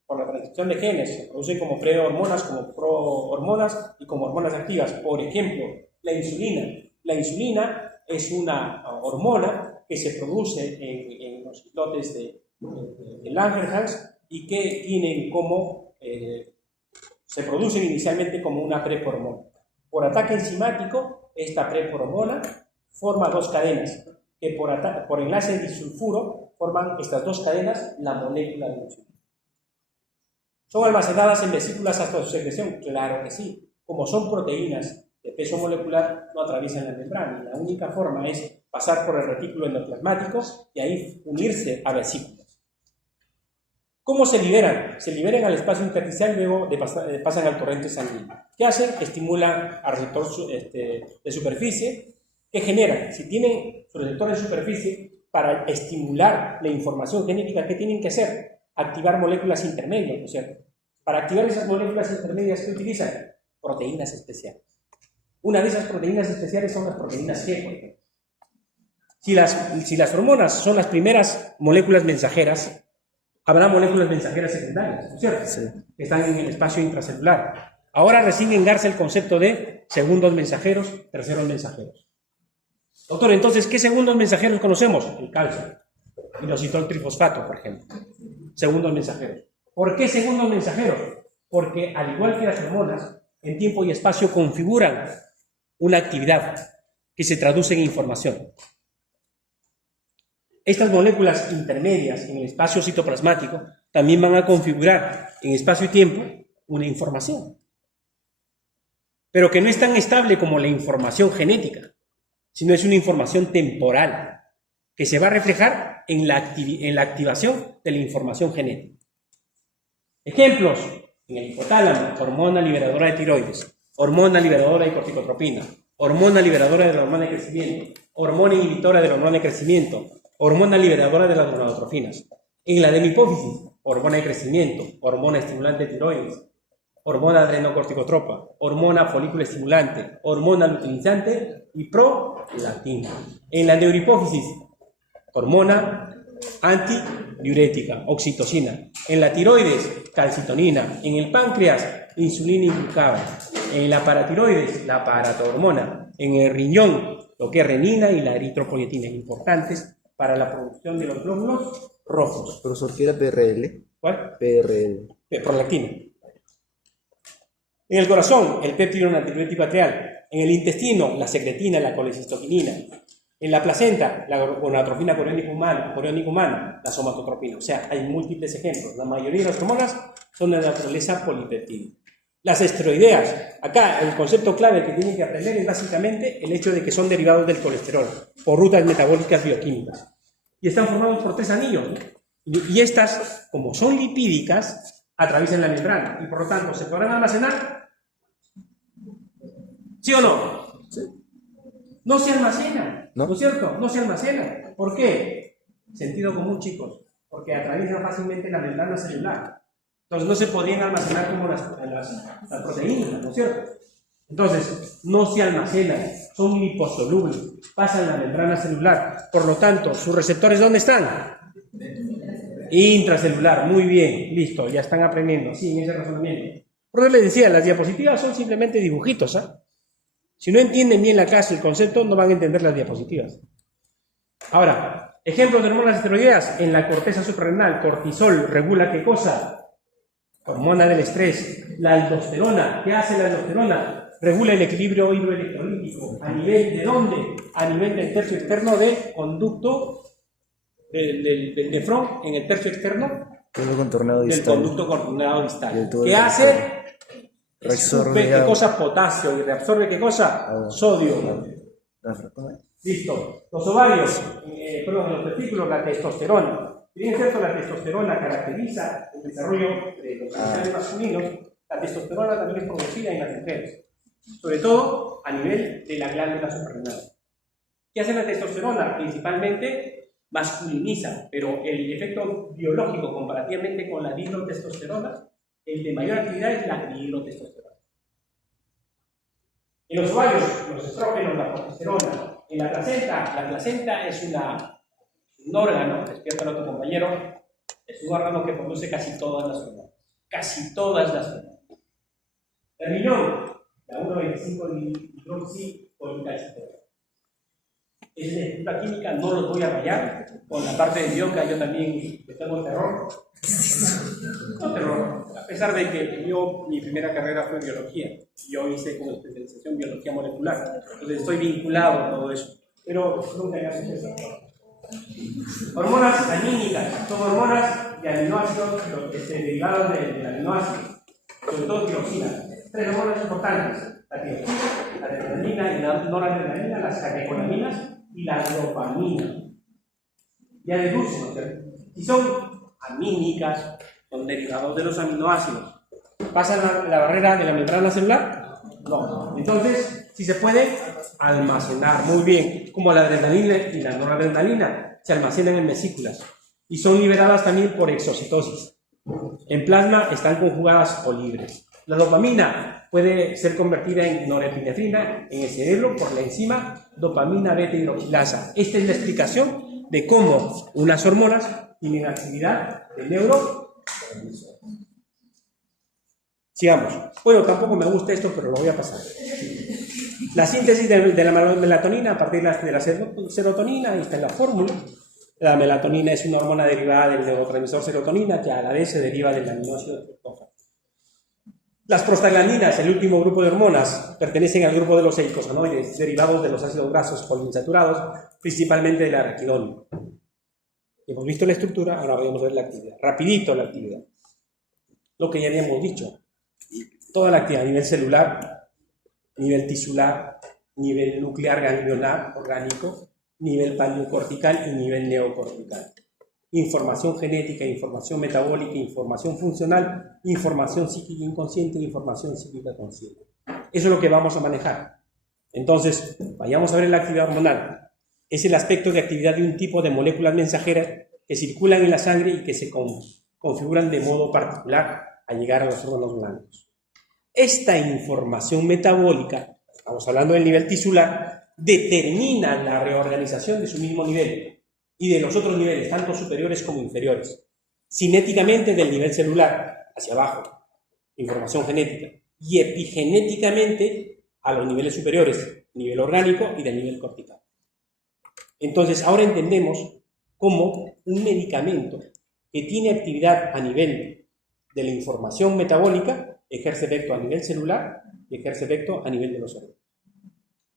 por la transcripción de genes, se producen como prehormonas, como prohormonas y como hormonas activas. Por ejemplo, la insulina. La insulina es una hormona que se produce en los islotes de Langerhans y que tienen como se producen inicialmente como una prehormona. Por ataque enzimático, esta prehormona forma 2 cadenas, que por enlace de disulfuro forman estas 2 cadenas la molécula de insulina. ¿Son almacenadas en vesículas hasta su secreción? Claro que sí. Como son proteínas de peso molecular, no atraviesan la membrana. Y la única forma es pasar por el retículo endoplasmático y ahí unirse a vesículas. ¿Cómo se liberan? Se liberan al espacio intersticial y luego pasan al torrente sanguíneo. ¿Qué hacen? Estimulan al receptor de superficie. ¿Qué generan? Si tienen su receptor de superficie, para estimular la información genética, ¿qué tienen que hacer? Activar moléculas intermedias, ¿no es cierto? Para activar esas moléculas intermedias, ¿qué utilizan? Proteínas especiales. Una de esas proteínas especiales son las proteínas G, por ejemplo. Si las hormonas son las primeras moléculas mensajeras, habrá moléculas mensajeras secundarias, ¿no es cierto? Sí. Que están en el espacio intracelular. Ahora recién engarza el concepto de segundos mensajeros, terceros mensajeros. Doctor, entonces, ¿qué segundos mensajeros conocemos? El calcio, inositol trifosfato, por ejemplo. Segundos mensajeros. ¿Por qué segundos mensajeros? Porque, al igual que las hormonas, en tiempo y espacio configuran una actividad que se traduce en información. Estas moléculas intermedias en el espacio citoplasmático también van a configurar en espacio y tiempo una información, pero que no es tan estable como la información genética, sino es una información temporal que se va a reflejar en la activación de la información genética. Ejemplos: en el hipotálamo, hormona liberadora de tiroides, hormona liberadora de corticotropina, hormona liberadora de la hormona de crecimiento, hormona inhibitora de la hormona de crecimiento, hormona liberadora de las gonadotrofinas. En la hipófisis, hormona de crecimiento, hormona estimulante de tiroides, hormona adrenocorticotropa, hormona folículo estimulante, hormona luteinizante y prolactina. En la neurohipófisis, hormona antidiurética, oxitocina. En la tiroides, calcitonina. En el páncreas, insulina indicada. En la paratiroides, la paratohormona. En el riñón, lo que es renina y la eritropoyetina, importantes para la producción de los glóbulos rojos. Profesor, ¿qué era PRL? ¿Cuál? PRL. Prolactina. En el corazón, el péptido natriurético atrial. En el intestino, la secretina, la colecistoquinina. En la placenta, la gonadotrofina coriónica humana, la somatotropina. O sea, hay múltiples ejemplos. La mayoría de las hormonas son de naturaleza polipeptídica. Las esteroideas, acá el concepto clave que tienen que aprender es básicamente el hecho de que son derivados del colesterol por rutas metabólicas bioquímicas. Y están formados por 3 anillos, ¿no? Y estas, como son lipídicas, atraviesan la membrana y por lo tanto se podrán almacenar. ¿Sí o no? Sí. No se almacenan, ¿No? ¿no es cierto? No se almacenan. ¿Por qué? Sentido común, chicos. Porque atraviesan fácilmente la membrana celular. Entonces no se podrían almacenar como las proteínas, ¿no es cierto? Entonces no se almacenan, son liposolubles, pasan la membrana celular. Por lo tanto, ¿sus receptores dónde están? Intracelular. Muy bien, listo, ya están aprendiendo. Sí, en ese razonamiento. Por eso les decía, las diapositivas son simplemente dibujitos, ¿ah? Si no entienden bien la clase, el concepto, no van a entender las diapositivas. Ahora, ejemplos de hormonas esteroideas en la corteza suprarrenal. Cortisol regula ¿qué cosa? Hormona del estrés. La aldosterona, ¿qué hace la aldosterona? Regula el equilibrio hidroelectrolítico. ¿A nivel de dónde? A nivel del tercio externo del conducto del nefrón, en el tercio externo del conducto contorneado distal. ¿Qué hace? Reabsorbe ¿qué cosa? Potasio. ¿Y reabsorbe qué cosa? Sodio. Listo. Los ovarios, los testículos, la testosterona. Bien es cierto, la testosterona caracteriza el desarrollo de los genitales masculinos. La testosterona también es producida en las mujeres, sobre todo a nivel de la glándula suprarrenal. ¿Qué hace la testosterona? Principalmente masculiniza, pero el efecto biológico comparativamente con la dihidrotestosterona, el de mayor actividad es la dihidrotestosterona. En los ovarios, los estrógenos, la progesterona. En la placenta es un órgano, despierta a otro compañero, es un órgano que produce casi todas las hormonas. Casi todas las hormonas. El riñón, la 1,25-hidroxicolincalciferol. Es de estructura química, no los voy a rayar. Con la parte de bioca yo también le tengo terror. No terror, a pesar de que mi primera carrera fue en biología. Yo hice como especialización biología molecular. Entonces estoy vinculado a todo eso. Pero nunca me hace eso. Hormonas amínicas, son hormonas de aminoácidos derivados del aminoácido, sobre todo tiroxina. Tres hormonas importantes: la tiroxina, la adrenalina y la noradrenalina, las catecolaminas y la dopamina. Ya deducen, ¿no? Si son amínicas, son derivados de los aminoácidos. ¿Pasan la barrera de la membrana celular? No. Entonces, si se puede almacenar muy bien, como la adrenalina y la noradrenalina, se almacenan en vesículas y son liberadas también por exocitosis. En plasma están conjugadas o libres. La dopamina puede ser convertida en norepinefrina en el cerebro por la enzima dopamina beta hidroxilasa. Esta es la explicación de cómo unas hormonas tienen actividad de neurotransmisor. Sigamos. Bueno, tampoco me gusta esto, pero lo voy a pasar. La síntesis de la melatonina a partir de la serotonina, ahí está en la fórmula. La melatonina es una hormona derivada del neurotransmisor serotonina, que a la vez se deriva del aminoácido triptófano. Las prostaglandinas, el último grupo de hormonas, pertenecen al grupo de los eicosanoides, derivados de los ácidos grasos poliinsaturados, principalmente de la araquidona. Hemos visto la estructura, ahora vamos a ver la actividad. Rapidito la actividad. Lo que ya habíamos dicho. Toda la actividad a nivel celular, nivel tisular, nivel nuclear ganglionar orgánico, nivel paleocortical y nivel neocortical. Información genética, información metabólica, información funcional, información psíquica inconsciente e información psíquica consciente. Eso es lo que vamos a manejar. Entonces, vayamos a ver la actividad hormonal. Es el aspecto de actividad de un tipo de moléculas mensajeras que circulan en la sangre y que se configuran de modo particular a llegar a los órganos blancos. Esta información metabólica, estamos hablando del nivel tisular, determina la reorganización de su mismo nivel y de los otros niveles, tanto superiores como inferiores. Cinéticamente del nivel celular hacia abajo, información genética, y epigenéticamente a los niveles superiores, nivel orgánico y del nivel cortical. Entonces, ahora entendemos cómo un medicamento que tiene actividad a nivel de la información metabólica ejerce efecto a nivel celular y ejerce efecto a nivel de los órganos.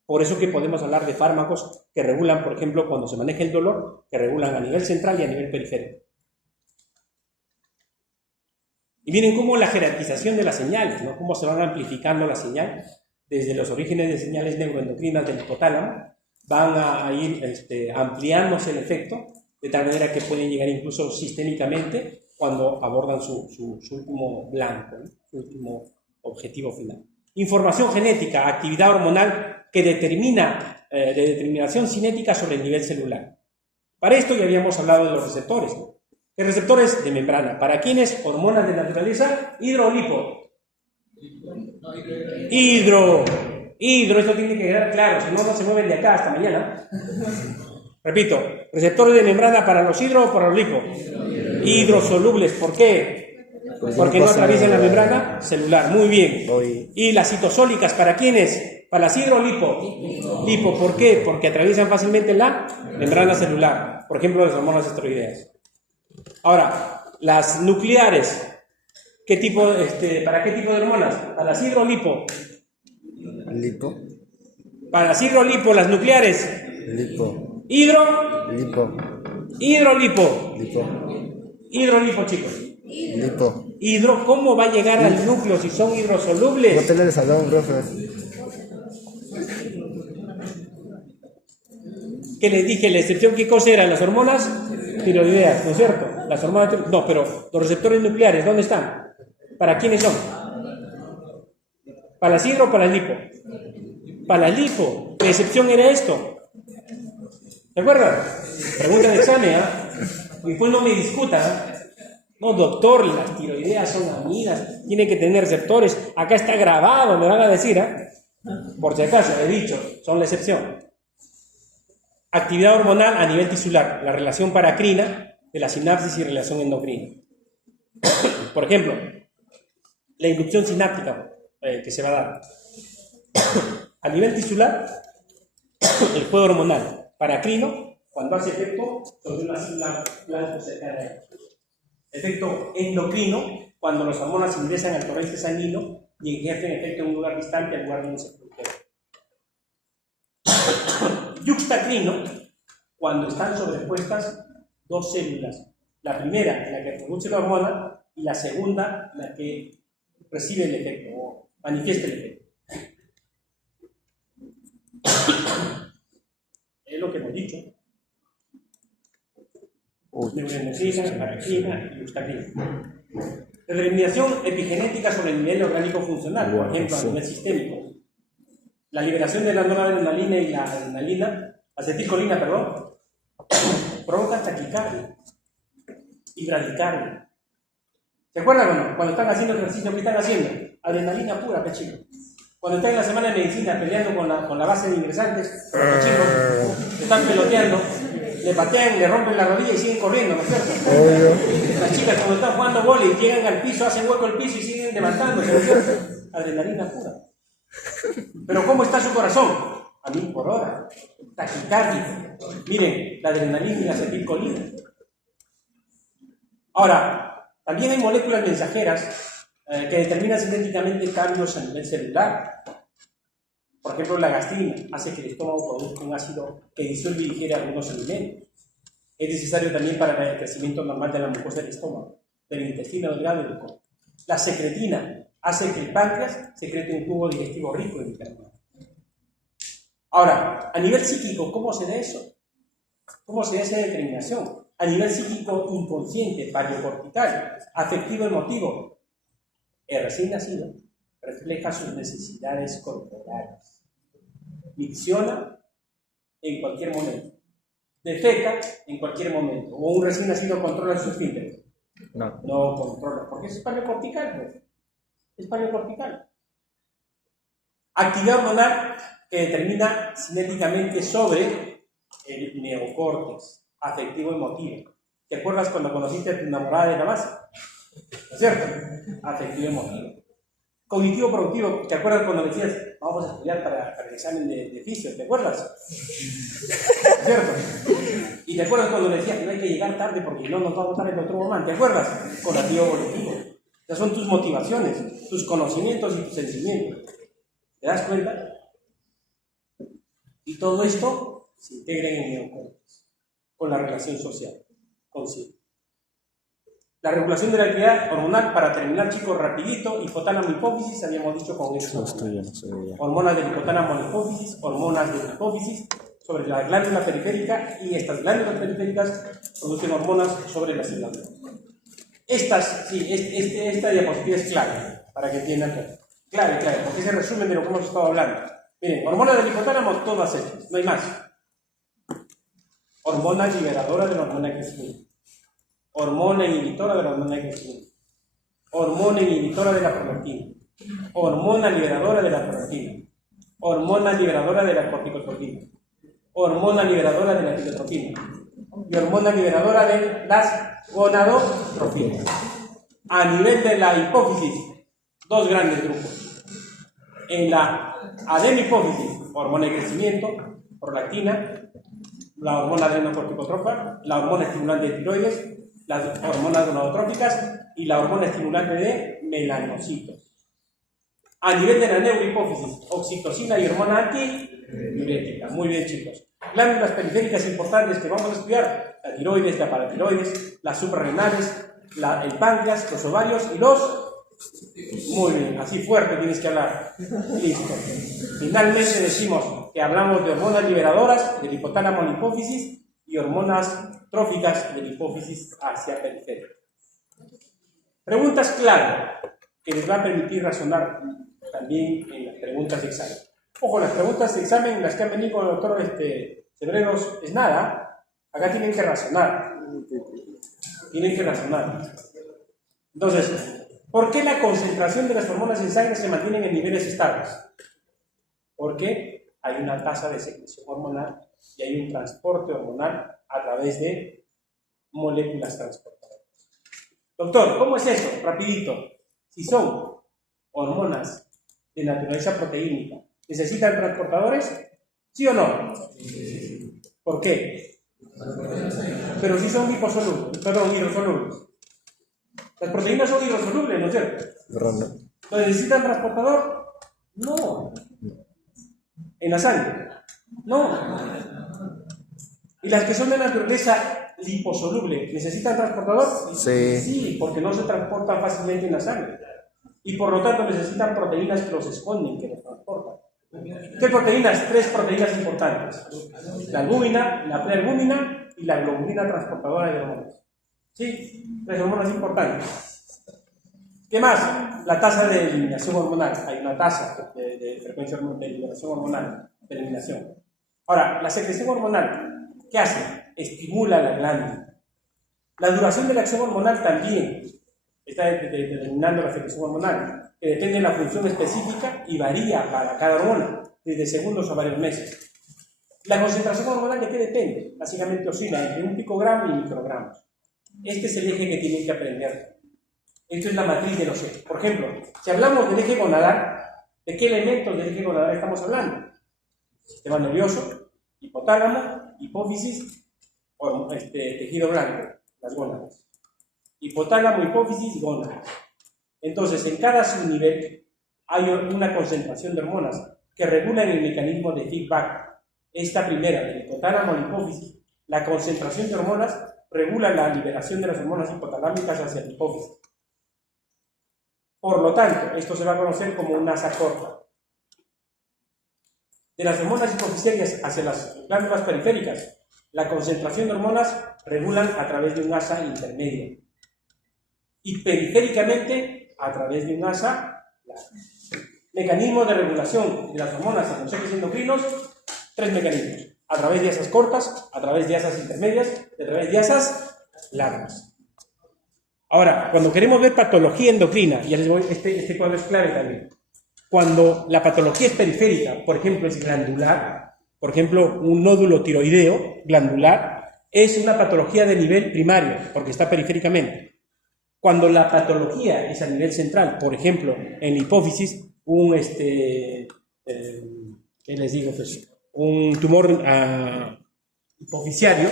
Por eso que podemos hablar de fármacos que regulan, por ejemplo, cuando se maneja el dolor, que regulan a nivel central y a nivel periférico. Y miren cómo la jerarquización de las señales, ¿no? Cómo se van amplificando las señales desde los orígenes de señales neuroendocrinas del hipotálamo, van a ir ampliándose el efecto, de tal manera que pueden llegar incluso sistémicamente cuando abordan su último blanco, ¿no? Su último objetivo final. Información genética, actividad hormonal que determina, de determinación cinética sobre el nivel celular. Para esto ya habíamos hablado de los receptores, ¿no? ¿Qué receptores? De membrana. ¿Para quiénes? Hormonas de naturaleza, hidro o lipo. Hidro, eso tiene que quedar claro, si no, no se mueven de acá hasta mañana. Repito, receptores de membrana para los hidro o para los lipo. Hidrosolubles, ¿por qué? Porque no atraviesan la membrana celular, muy bien. ¿Y las citosólicas para quiénes? ¿Palacidro o lipo? Lipo, ¿por qué? Porque atraviesan fácilmente la membrana celular. Por ejemplo, las hormonas esteroideas. Ahora, las nucleares. ¿Qué tipo, ¿para qué tipo de hormonas? ¿Palacidro o lipo? Lipo. ¿Palacidro o lipo? Las nucleares. Lipo. ¿Hidro? Lipo. ¿Hidrolipo? Lipo. Hidrolipo, chicos. Lipo. Hidro, ¿cómo va a llegar al núcleo si son hidrosolubles? No te le salón, profe. ¿Qué les dije? La excepción, ¿qué cosa eran? Las hormonas tiroideas, ¿no es cierto? Las hormonas no, pero los receptores nucleares, ¿dónde están? ¿Para quiénes son? ¿Para las hidro o para las lipo? Para las lipo. La excepción era esto. ¿Se acuerdan? Pregunta de examen, ¿ah? Y pues no me discutan. No, doctor, las tiroideas son amigas, tiene que tener receptores. Acá está grabado, me van a decir, ¿ah? Por si acaso, he dicho, son la excepción. Actividad hormonal a nivel tisular, la relación paracrina de la sinapsis y relación endocrina. Por ejemplo, la inducción sináptica que se va a dar. A nivel tisular, el juego hormonal paracrino, cuando hace efecto sobre una célula blanco cercana a ella. Efecto endocrino, cuando las hormonas ingresan al torrente sanguíneo y ejercen efecto en un lugar distante al lugar donde se produjeron. Yuxtacrino, cuando están sobrepuestas dos células. La primera, la que produce la hormona, y la segunda, la que recibe el efecto o manifiesta el efecto. Es lo que hemos dicho. Neuroendocrina, paracrina y yuxtacrina. Determinación epigenética sobre el nivel orgánico funcional, por ejemplo, a nivel sistémico. La liberación de la noradrenalina y la adrenalina, acetilcolina, perdón, provoca taquicardia y bradicardia. ¿Se acuerdan o no? Cuando están haciendo el ejercicio, ¿qué están haciendo? Adrenalina pura, pechino. Cuando están en la semana de medicina peleando con la base de ingresantes, los chicos están peloteando, le patean, le rompen la rodilla y siguen corriendo, ¿no es cierto? Las chicas cuando están jugando vóley llegan al piso, hacen hueco el piso y siguen levantándose, ¿no es cierto? Adrenalina pura. Pero ¿cómo está su corazón? A 1000 por hora. Taquicárdico. Miren, la adrenalina y la acetilcolina. Ahora, también hay moléculas mensajeras que determinan cinéticamente cambios a nivel celular. Por ejemplo, la gastrina hace que el estómago produzca un ácido que disuelve y digiere algunos alimentos. Es necesario también para el crecimiento normal de la mucosa del estómago, del intestino delgado y del colon. La secretina hace que el páncreas secrete un tubo digestivo rico en bicarbonato. Ahora, a nivel psíquico, ¿cómo se da eso? ¿Cómo se da esa determinación? A nivel psíquico inconsciente, pariocortical, afectivo emotivo, el recién nacido refleja sus necesidades corporales. Micciona en cualquier momento. Defeca en cualquier momento. O un recién nacido controla sus esfínteres. No controla, porque es pariocortical, pues. Es pariocortical. Actividad hormonal que determina cinéticamente sobre el neocórtex afectivo emotivo. ¿Te acuerdas cuando conociste a tu enamorada de la base? ¿No es cierto? Afectivo emotivo. Cognitivo productivo, ¿te acuerdas cuando decías vamos a estudiar para el examen de fisio? ¿Te acuerdas? ¿No es cierto? Y te acuerdas cuando decías que no hay que llegar tarde porque no nos va a botar el otro momento. ¿Te acuerdas? Cognitivo evolutivo. Esas son tus motivaciones, tus conocimientos y tus sentimientos. ¿Te das cuenta? Y todo esto se integra en el neocórtex, con la relación social, consigo. La regulación de la actividad hormonal, para terminar, chicos, rapidito, hipotálamo hipófisis, habíamos dicho con esto. Hormonas del hipotálamo hipófisis, hormonas de la hipófisis, sobre la glándula periférica, y estas glándulas periféricas producen hormonas sobre la célula. Esta diapositiva es clave, para que entiendan. Clave, porque es el resumen de lo que hemos estado hablando. Miren, hormona del hipotálamo, todas ellas, no hay más. Hormona liberadora de la hormona de crecimiento. Hormona inhibitora de la hormona de crecimiento. Hormona inhibitora de la prolactina. Hormona liberadora de la prolactina. Hormona liberadora de la corticotropina. Hormona liberadora de la epitotropina. Y hormona liberadora de las gonadotropinas. A nivel de la hipófisis, dos grandes grupos. en la adenohipófisis, hormona de crecimiento, prolactina, la hormona adrenocorticotropa, la hormona estimulante de tiroides, las hormonas gonadotróficas y la hormona estimulante de melanocitos. A nivel de la neurohipófisis, oxitocina y hormona antidiurética. Muy bien, chicos. Glándulas periféricas importantes que vamos a estudiar: la tiroides, la paratiroides, las suprarrenales, el páncreas, los ovarios y los... Muy bien, así fuerte tienes que hablar. Listo. Finalmente decimos que hablamos de hormonas liberadoras del hipotálamo a la hipófisis y hormonas tróficas de la hipófisis hacia periférica. Preguntas clave que les va a permitir razonar también en las preguntas de examen. Ojo, las preguntas de examen, las que han venido con el doctor Cebreros, es nada. Acá tienen que razonar. Tienen que razonar. Entonces, ¿por qué la concentración de las hormonas en sangre se mantienen en niveles estables? Porque hay una tasa de secreción hormonal y hay un transporte hormonal a través de moléculas transportadoras. Doctor, ¿cómo es eso? Rapidito. Si son hormonas de naturaleza proteínica, ¿necesitan transportadores? ¿Sí o no? Sí. ¿Por qué? Pero si son hidrosolubles. Las proteínas son hidrosolubles, ¿no es cierto? ¿No necesitan transportador? No. ¿En la sangre? No. ¿Y las que son de naturaleza liposoluble necesitan transportador? Sí. Sí, porque no se transportan fácilmente en la sangre. Y por lo tanto necesitan proteínas que los esconden, que los transportan. ¿Qué proteínas? 3 proteínas importantes: la albúmina, la prealbúmina y la globulina transportadora de hormonas. ¿Sí? 3 hormonas importantes. ¿Qué más? La tasa de eliminación hormonal. Hay una tasa de frecuencia de liberación hormonal, de eliminación. Ahora, la secreción hormonal, ¿qué hace? Estimula la glándula. La duración de la acción hormonal también está determinando la secreción hormonal, que depende de la función específica y varía para cada hormona, desde segundos a varios meses. La concentración hormonal, ¿de qué depende? Básicamente oscila entre un picogramo y microgramos. Este es el eje que tienen que aprender. Esto es la matriz del eje. Por ejemplo, si hablamos del eje gonadal, ¿de qué elementos del eje gonadal estamos hablando? Sistema nervioso, hipotálamo, hipófisis, tejido blanco, las gónadas. Hipotálamo, hipófisis, gónadas. Entonces, en cada subnivel hay una concentración de hormonas que regulan el mecanismo de feedback. Esta primera, del hipotálamo a la hipófisis, la concentración de hormonas regula la liberación de las hormonas hipotalámicas hacia la hipófisis. Por lo tanto, esto se va a conocer como una asa corta. De las hormonas hipofisiarias hacia las glándulas periféricas, la concentración de hormonas regulan a través de un asa intermedia. Y periféricamente a través de un asa larga. Mecanismos de regulación de las hormonas en los ejes endocrinos: 3 mecanismos: a través de asas cortas, a través de asas intermedias, a través de asas largas. Ahora, cuando queremos ver patología endocrina, ya les voy, este cuadro es clave también. Cuando la patología es periférica, por ejemplo, es glandular, por ejemplo, un nódulo tiroideo glandular, es una patología de nivel primario, porque está periféricamente. Cuando la patología es a nivel central, por ejemplo, en la hipófisis, ¿qué les digo? Pues, un tumor hipofisiario,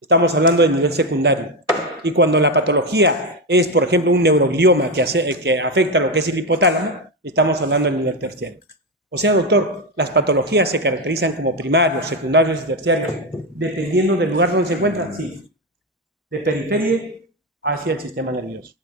estamos hablando de nivel secundario. Y cuando la patología es, por ejemplo, un neuroglioma que afecta lo que es el hipotálamo, estamos hablando del nivel terciario. O sea, doctor, las patologías se caracterizan como primarios, secundarios y terciarios, dependiendo del lugar donde se encuentran. Sí, de periferia hacia el sistema nervioso.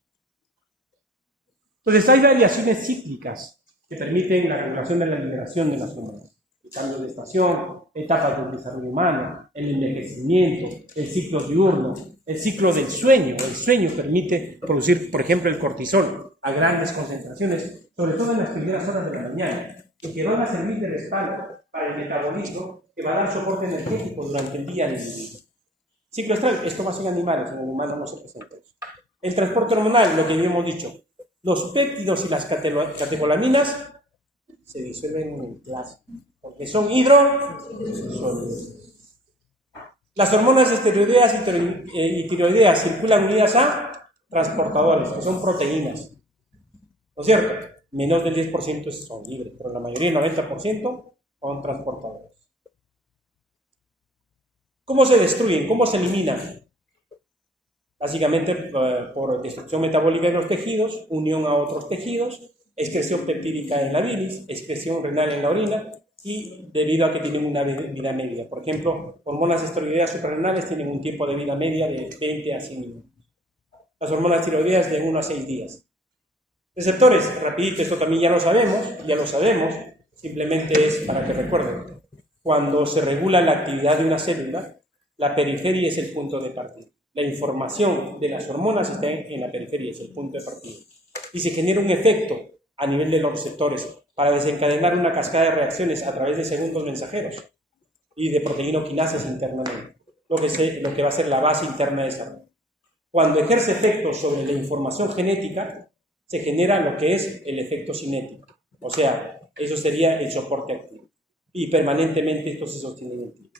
Entonces, hay variaciones cíclicas que permiten la regulación de la liberación de las hormonas. El cambio de estación, etapas del desarrollo humano, el envejecimiento, el ciclo diurno, el ciclo del sueño. El sueño permite producir, por ejemplo, el cortisol a grandes concentraciones, sobre todo en las primeras horas de la mañana, y que van a servir de respaldo para el metabolismo que va a dar soporte energético durante el día del individuo. Ciclo estral, esto más en animales, en el humano no se presenta eso. El transporte hormonal, lo que habíamos dicho, los péptidos y las catecolaminas se disuelven en el plasma, porque son hidrosolubles. Las hormonas esteroideas y tiroideas circulan unidas a transportadores, que son proteínas, ¿no es cierto? menos del 10% son libres, pero la mayoría, el 90%, son transportadores. ¿Cómo se destruyen? ¿Cómo se eliminan? Básicamente por destrucción metabólica de los tejidos, unión a otros tejidos, excreción peptídica en la bilis, excreción renal en la orina y debido a que tienen una vida media. Por ejemplo, hormonas esteroideas suprarrenales tienen un tiempo de vida media de 20 a 100 minutos. Las hormonas tiroideas de 1 a 6 días. Receptores, rapidito, esto también ya lo sabemos, simplemente es para que recuerden. Cuando se regula la actividad de una célula, la periferia es el punto de partida. La información de las hormonas está en la periferia, es el punto de partida. Y se genera un efecto a nivel de los receptores para desencadenar una cascada de reacciones a través de segundos mensajeros y de proteinoquinasas internamente, lo que va a ser la base interna de esa red. Cuando ejerce efectos sobre la información genética, se genera lo que es el efecto cinético. O sea, eso sería el soporte activo. Y permanentemente esto se sostiene en el tiempo.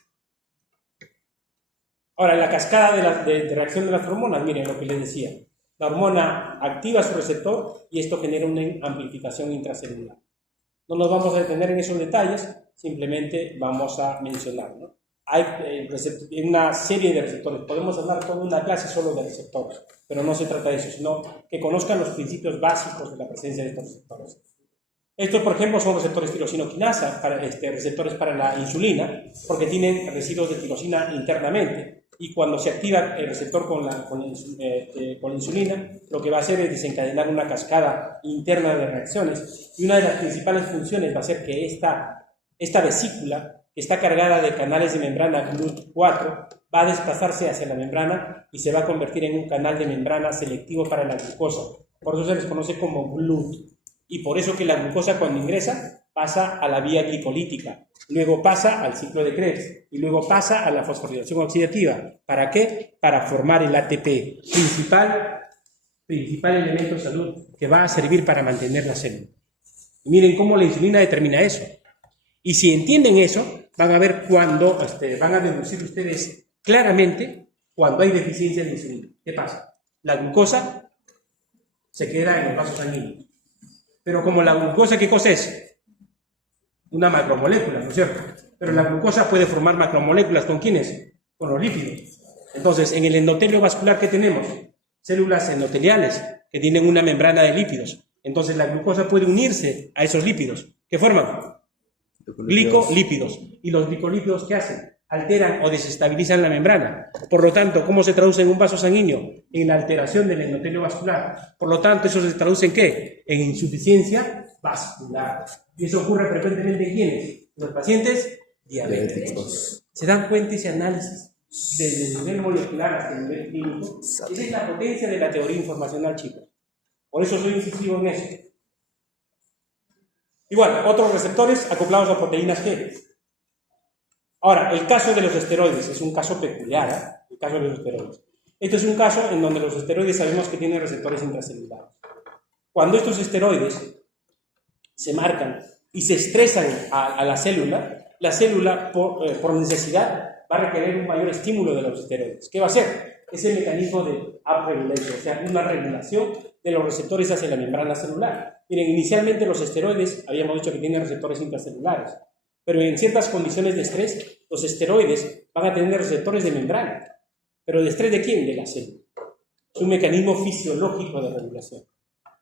Ahora, la cascada de reacción de las hormonas, miren lo que les decía. La hormona activa su receptor y esto genera una amplificación intracelular. No nos vamos a detener en esos detalles, simplemente vamos a mencionar, ¿no? Hay una serie de receptores. Podemos hablar toda una clase solo de receptores, pero no se trata de eso, sino que conozcan los principios básicos de la presencia de estos receptores. Estos, por ejemplo, son receptores tirosina-quinasa, receptores para la insulina, porque tienen residuos de tirosina internamente. Y cuando se activa el receptor con la insulina, lo que va a hacer es desencadenar una cascada interna de reacciones. Y una de las principales funciones va a ser que esta vesícula, que está cargada de canales de membrana GLUT4, va a desplazarse hacia la membrana y se va a convertir en un canal de membrana selectivo para la glucosa. Por eso se les conoce como GLUT. Y por eso que la glucosa cuando ingresa pasa a la vía glicolítica, luego pasa al ciclo de Krebs y luego pasa a la fosforilación oxidativa. ¿Para qué? Para formar el ATP, principal elemento de salud que va a servir para mantener la célula. Y miren cómo la insulina determina eso. Y si entienden eso, van a ver cuando, van a deducir ustedes claramente cuando hay deficiencia de insulina. ¿Qué pasa? La glucosa se queda en los vasos sanguíneos. Pero como la glucosa, ¿qué cosa es? Una macromolécula, ¿no es cierto? Pero la glucosa puede formar macromoléculas, ¿con quiénes? Con los lípidos. Entonces, en el endotelio vascular, ¿qué tenemos? Células endoteliales que tienen una membrana de lípidos. Entonces, la glucosa puede unirse a esos lípidos. ¿Qué forman? Glicolípidos. ¿Y los glicolípidos qué hacen? Alteran o desestabilizan la membrana. Por lo tanto, ¿cómo se traduce en un vaso sanguíneo? En la alteración del endotelio vascular. Por lo tanto, ¿eso se traduce en qué? En insuficiencia vascular. ¿Y eso ocurre frecuentemente en quiénes? En los pacientes diabéticos. ¿Se dan cuenta ese análisis desde el nivel molecular hasta el nivel clínico? Esa es la potencia de la teoría informacional, chicos. Por eso soy incisivo en eso. Igual, otros receptores acoplados a proteínas G. Ahora, el caso de los esteroides es un caso peculiar, ¿eh? El caso de los esteroides. Este es un caso en donde los esteroides sabemos que tienen receptores intracelulares. Cuando estos esteroides se marcan y se estresan a la célula por necesidad va a requerir un mayor estímulo de los esteroides. ¿Qué va a hacer? Es el mecanismo de upregulation, o sea, una regulación de los receptores hacia la membrana celular. Miren, inicialmente los esteroides, habíamos dicho que tienen receptores intracelulares, pero en ciertas condiciones de estrés, los esteroides van a tener receptores de membrana. ¿Pero de estrés de quién? De la célula. Es un mecanismo fisiológico de regulación.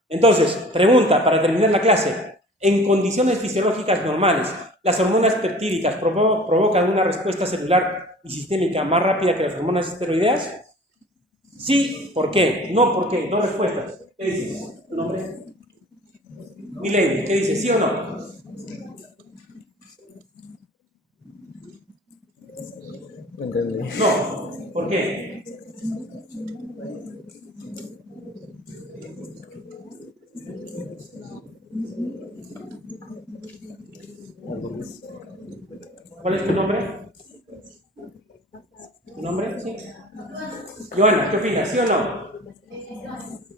Entonces, pregunta para terminar la clase. En condiciones fisiológicas normales, ¿las hormonas peptídicas provocan una respuesta celular y sistémica más rápida que las hormonas esteroideas? Sí, ¿por qué? No, ¿por qué? Dos respuestas. ¿Qué dices? ¿Tu nombre? Milady, ¿qué dices? ¿Sí o no? No, ¿por qué? ¿Cuál es tu nombre? ¿Tu nombre? Sí. Joana, ¿qué opinas? ¿Sí o no?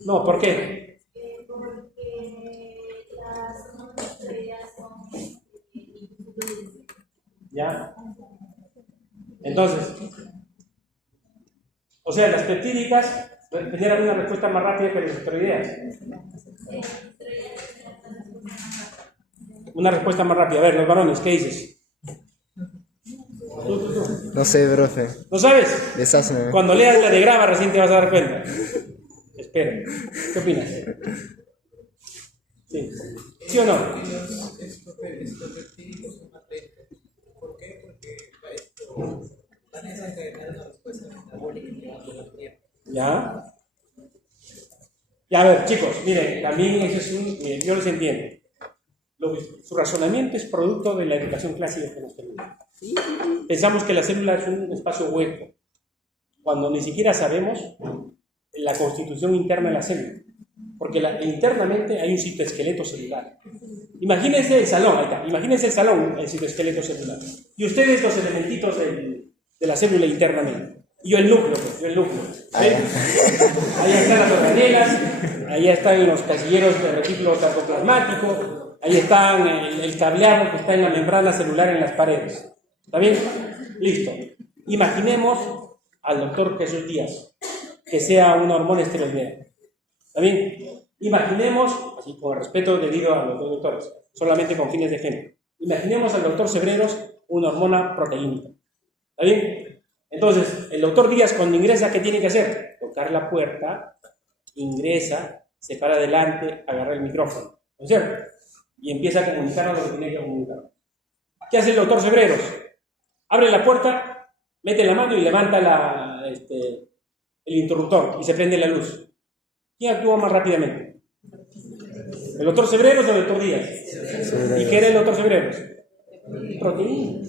No, ¿por qué? ¿Ya? Entonces, o sea, las peptídicas generan una respuesta más rápida que las esteroideas. Una respuesta más rápida. A ver, los varones, ¿qué dices? No sé, profe. ¿No sabes? Desházme. Cuando leas la de grava recién te vas a dar cuenta. Espera. ¿Qué opinas? ¿Sí? ¿Sí o no? ¿Por qué? Porque esto van a encadenar una respuesta metabólica que va a tomar tiempo. ¿Ya? Ya, a ver, chicos, miren, también eso es miren, yo les entiendo. Su razonamiento es producto de la educación clásica que nos tenemos. Pensamos que la célula es un espacio hueco, cuando ni siquiera sabemos la constitución interna de la célula, porque internamente hay un citoesqueleto celular. Imagínense el salón, ahí está, imagínense el salón, el citoesqueleto celular, y ustedes los elementitos de la célula internamente, y yo el núcleo, pues, yo el núcleo. ¿Ven? Ahí están las organelas, ahí están los casilleros de retículo sarcoplasmático, ahí están el cableado que está en la membrana celular en las paredes. ¿Está bien? Listo. Imaginemos al doctor Jesús Díaz, que sea una hormona esteroidea. ¿Está bien? Imaginemos, así con el respeto debido a los dos doctores, solamente con fines de ejemplo. Imaginemos al doctor Cebreros una hormona proteínica. ¿Está bien? Entonces, el doctor Díaz cuando ingresa, ¿qué tiene que hacer? Tocar la puerta, ingresa, se para adelante, agarra el micrófono. ¿No es cierto? Y empieza a comunicar lo que tiene que comunicar. ¿Qué hace el doctor Cebreros? Abre la puerta, mete la mano y levanta el interruptor y se prende la luz. ¿Quién actúa más rápidamente? ¿El doctor Cebreros o el doctor Díaz? ¿Y qué era el doctor Cebreros? Proteína.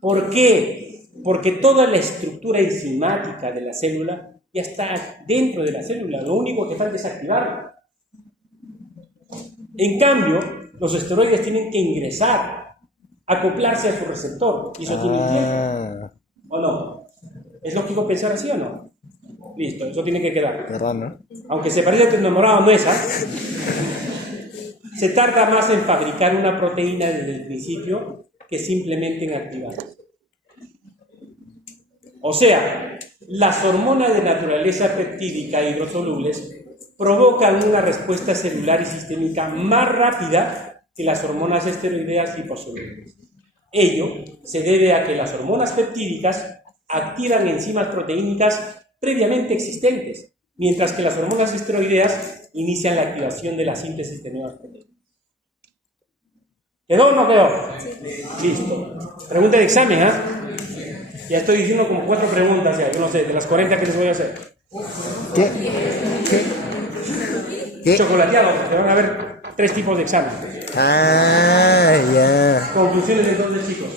¿Por qué? Porque toda la estructura enzimática de la célula ya está dentro de la célula. Lo único que falta es activarla. En cambio, los esteroides tienen que ingresar, acoplarse a su receptor. Y eso tiene tiempo. ¿O no? ¿Es lógico pensar así o no? Listo, eso tiene que quedar. ¿Verdad, no? Aunque se parece a tu enamorado nuesa, se tarda más en fabricar una proteína desde el principio que simplemente en activarla. O sea, las hormonas de naturaleza peptídica hidrosolubles provocan una respuesta celular y sistémica más rápida que las hormonas esteroideas liposolubles. Ello se debe a que las hormonas peptídicas activan enzimas proteínicas previamente existentes, mientras que las hormonas esteroideas inician la activación de la síntesis de nuevas proteínas. ¿Quedó o no quedó? Listo. Pregunta de examen, ¿ah? Ya estoy diciendo como 4 preguntas, ya, yo no sé, de las 40 que les voy a hacer. ¿Qué? Chocolateado, porque van a haber 3 tipos de examen. Ah, ya. Conclusiones entonces, chicos.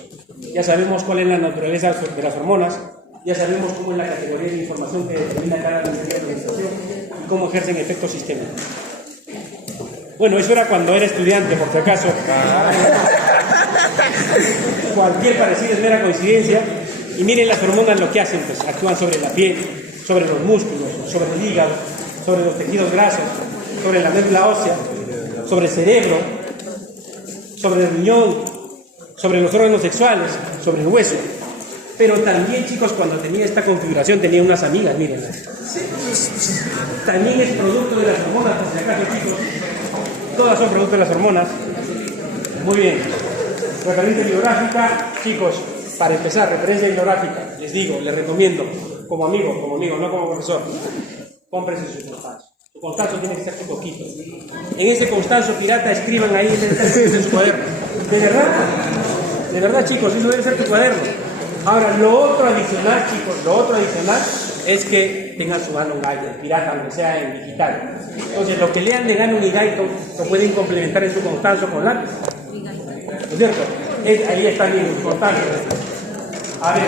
Ya sabemos cuál es la naturaleza de las hormonas, ya sabemos cómo es la categoría de información que determina cada organización y cómo ejercen efectos sistémicos. Bueno, eso era cuando era estudiante, por si acaso. Cualquier parecido es mera coincidencia. Y miren las hormonas lo que hacen, pues actúan sobre la piel, sobre los músculos, sobre el hígado, sobre los tejidos grasos, sobre la médula ósea, sobre el cerebro, sobre el riñón, sobre los órganos sexuales, sobre el hueso. Pero también, chicos, cuando tenía esta configuración tenía unas amigas, miren. También es producto de las hormonas, por si acaso, chicos. Todas son producto de las hormonas. Muy bien. Referencia bibliográfica, chicos, para empezar, referencia bibliográfica, les digo, les recomiendo, como amigo, no como profesor, cómprense su Constanzo. Su Constanzo tiene que ser un poquito. En ese Constanzo pirata escriban ahí en su cuaderno. De verdad, chicos, eso debe ser tu cuaderno. Ahora, lo otro adicional, chicos, es que tengan su Ganon Guide, pirata, aunque sea en digital. Entonces, lo que lean de Ganon y Guide lo pueden complementar en su Constanzo con lápiz. ¿No es cierto? Ahí están en su Constanzo. A ver.